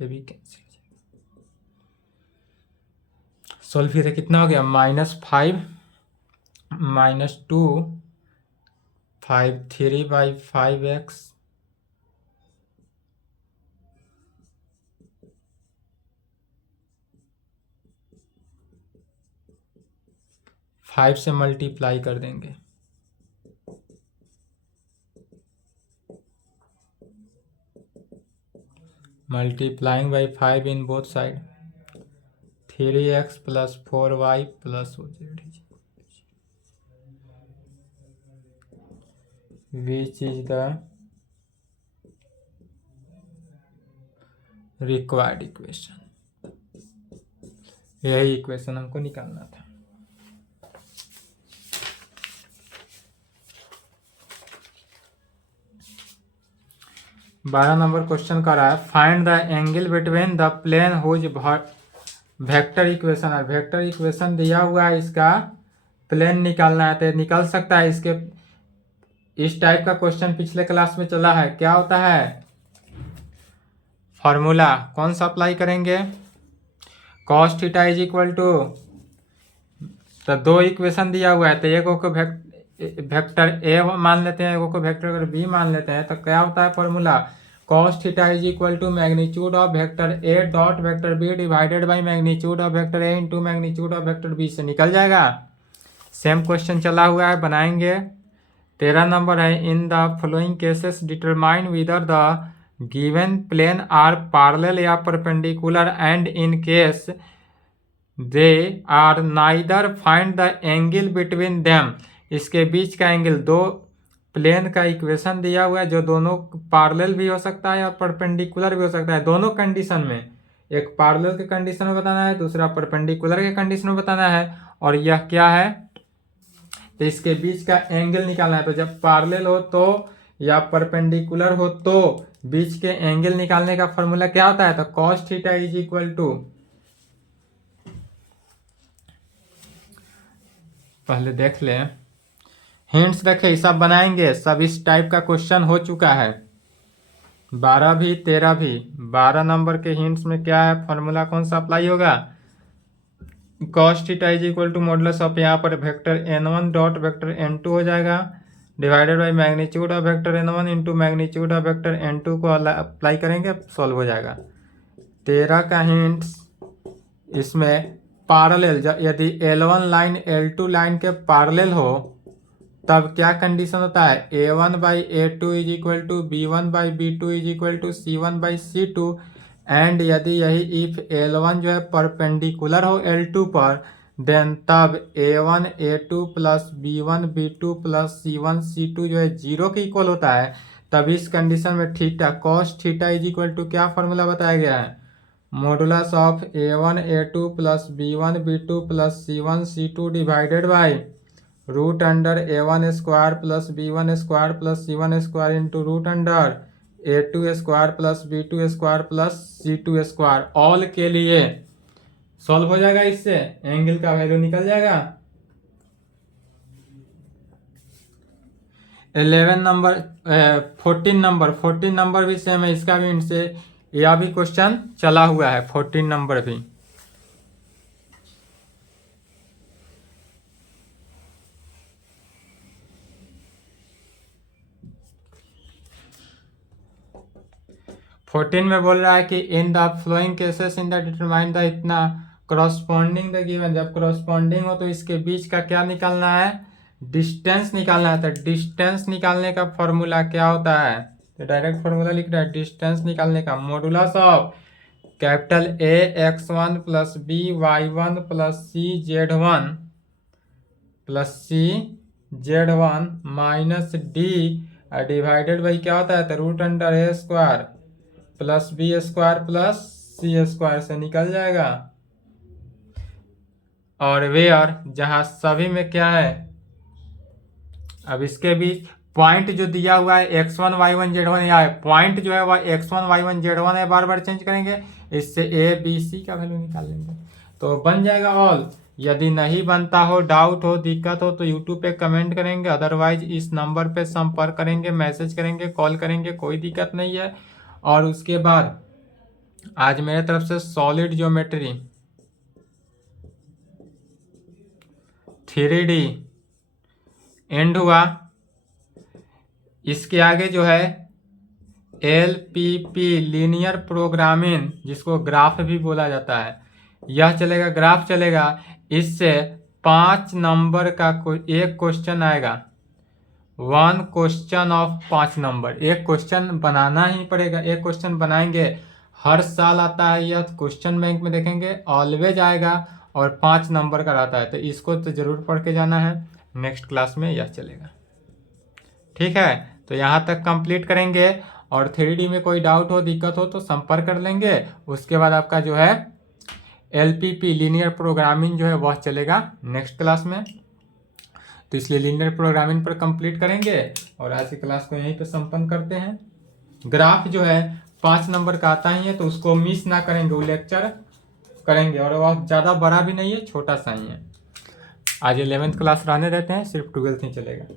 ये भी कैंसिल हो जाएगा। सॉल्व फिर कितना हो गया -5 -2 5 3/5x 5 से मल्टीप्लाई कर देंगे, multiplying by 5 in both side 3x plus 4y plus z, which is the required equation. यही इक्वेशन हमको निकालना था। बारह नंबर क्वेश्चन कर रहा है find the angle between the plane whose vector equation है। वेक्टर इक्वेशन दिया हुआ है, इसका प्लेन निकालना है। तो निकल सकता है, इसके इस टाइप का क्वेश्चन पिछले क्लास में चला है। क्या होता है फॉर्मूला, कौन सा अप्लाई करेंगे, cos theta is equal to, तो दो इक्वेशन दिया हुआ है, तो एक को वेक्टर ए मान लेते हैं, एक को वेक्टर बी मान लेते हैं। तो क्या होता है formula, cos theta is equal to magnitude of vector A dot vector B divided by magnitude of vector A into magnitude of vector B से निकल जाएगा। सेम क्वेश्चन चला हुआ है, बनाएंगे। 13 नंबर है in the following cases determine whether the given plane are parallel या perpendicular and in case they are neither find the angle between them. इसके बीच का एंगल, दो प्लेन का इक्वेशन दिया हुआ है जो दोनों पैरेलल भी हो सकता है और परपेंडिकुलर भी हो सकता है। दोनों कंडीशन में एक पैरेलल के कंडीशन में बताना है, दूसरा परपेंडिकुलर के कंडीशन में बताना है, और यह क्या है, तो इसके बीच का एंगल निकालना है। तो जब पैरेलल हो तो या परपेंडिकुलर हो तो बीच के एंगल निकालने का फॉर्मूला क्या होता है, तो cos theta is equal to, पहले देख ले हिंट्स देखे, हिसाब बनाएंगे सब। इस टाइप का क्वेश्चन हो चुका है 12 भी 13 भी। 12 नंबर के हिंट्स में क्या है, फॉर्मूला कौन सा अप्लाई होगा, cos theta is equal to modulus of, यहाँ पर vector n1 dot vector n2 हो जाएगा, divided by magnitude of vector n1 into magnitude of vector n2 को अप्लाई करेंगे, सॉल्व हो जाएगा। 13 का हिंट्स इसमें पैरेलल, यदि L1 लाइन L2 लाइन के पैरेलल हो तब क्या कंडीशन होता है, A1 by A2 is equal to B1 by B2 is equal to C1 by C2, and यदि यही इफ L1 जो है परपेंडिकुलर हो L2 पर, देन तब A1 A2 plus B1 B2 plus C1 C2 जो है 0 के इक्वल होता है। तब इस कंडीशन में theta cos theta is equal to क्या फॉर्मूला बताया गया है, modulus of A1 A2 plus B1 B2 plus C1 C2 divided by root under A1 square plus B1 square plus C1 square into root under A2 square plus B2 square plus C2 square, all के लिए सॉल्व हो जाएगा। इससे एंगल का वैल्यू निकल जाएगा। 11 नंबर 14 नंबर भी सेम है, इसका भी इनसे यह भी क्वेश्चन चला हुआ है 14 नंबर भी। फोर्टीन में बोल रहा है कि इन the following cases in the determine the इतना करस्पॉन्डिंग द गिवन, जब करस्पॉन्डिंग हो तो इसके बीच का क्या निकालना है, डिस्टेंस निकालना है। तो डिस्टेंस निकालने का फॉर्मूला क्या होता है, तो डायरेक्ट फॉर्मूला लिख रहा है डिस्टेंस निकालने का, modulus of capital A x1 plus B y1 plus C z1 plus C z1 minus D divided by क्या होता है, तो root under A square plus B square plus C square से निकल जाएगा। और वेयर, जहां सभी में क्या है, अब इसके बीच पॉइंट जो दिया हुआ है x1 y1 z1, या पॉइंट जो है वह x1 y1 z1 है, बार बार चेंज करेंगे, इससे A B C का वैल्यू निकाल लेंगे तो बन जाएगा ऑल। यदि नहीं बनता हो, डाउट हो, दिक्कत हो तो यूट्यूब पे कमेंट करेंगे, अदरवाइज इस नंबर पे संपर्क करेंगे, मैसेज करेंगे, कॉल करेंगे, कोई दिक्कत नहीं है। और उसके बाद आज मेरे तरफ से सॉलिड ज्योमेट्री 3D एंड हुआ। इसके आगे जो है LPP लीनियर प्रोग्रामिंग, जिसको ग्राफ भी बोला जाता है, यह चलेगा, ग्राफ चलेगा। इससे 5 नंबर का एक क्वेश्चन आएगा, 1 क्वेश्चन ऑफ 5 नंबर। एक क्वेश्चन बनाना ही पड़ेगा, एक क्वेश्चन बनाएंगे, हर साल आता है यह, क्वेश्चन बैंक में देखेंगे ऑलवेज आएगा, और 5 नंबर का रहता है। तो इसको तो जरूर पढ़ के जाना है, नेक्स्ट क्लास में यह चलेगा। ठीक है, तो यहाँ तक कंप्लीट करेंगे, और 3D में कोई डाउट हो, दिक्कत हो तो संपर्क कर लेंगे। उसके बाद आपका जो है LPP लीनियर प्रोग्रामिंग जो है वह चलेगा नेक्स्ट क्लास में। तो इसलिए लीनियर प्रोग्रामिंग पर कंप्लीट करेंगे, और आज की क्लास को यहीं पे संपन्न करते हैं। ग्राफ जो है 5 नंबर का आता ही है, तो उसको मिस ना करेंगे, वो लेक्चर करेंगे, और वह ज़्यादा बड़ा भी नहीं है, छोटा सा ही है। आज 11th क्लास रहने देते हैं, सिर्फ 12th ही चलेगा।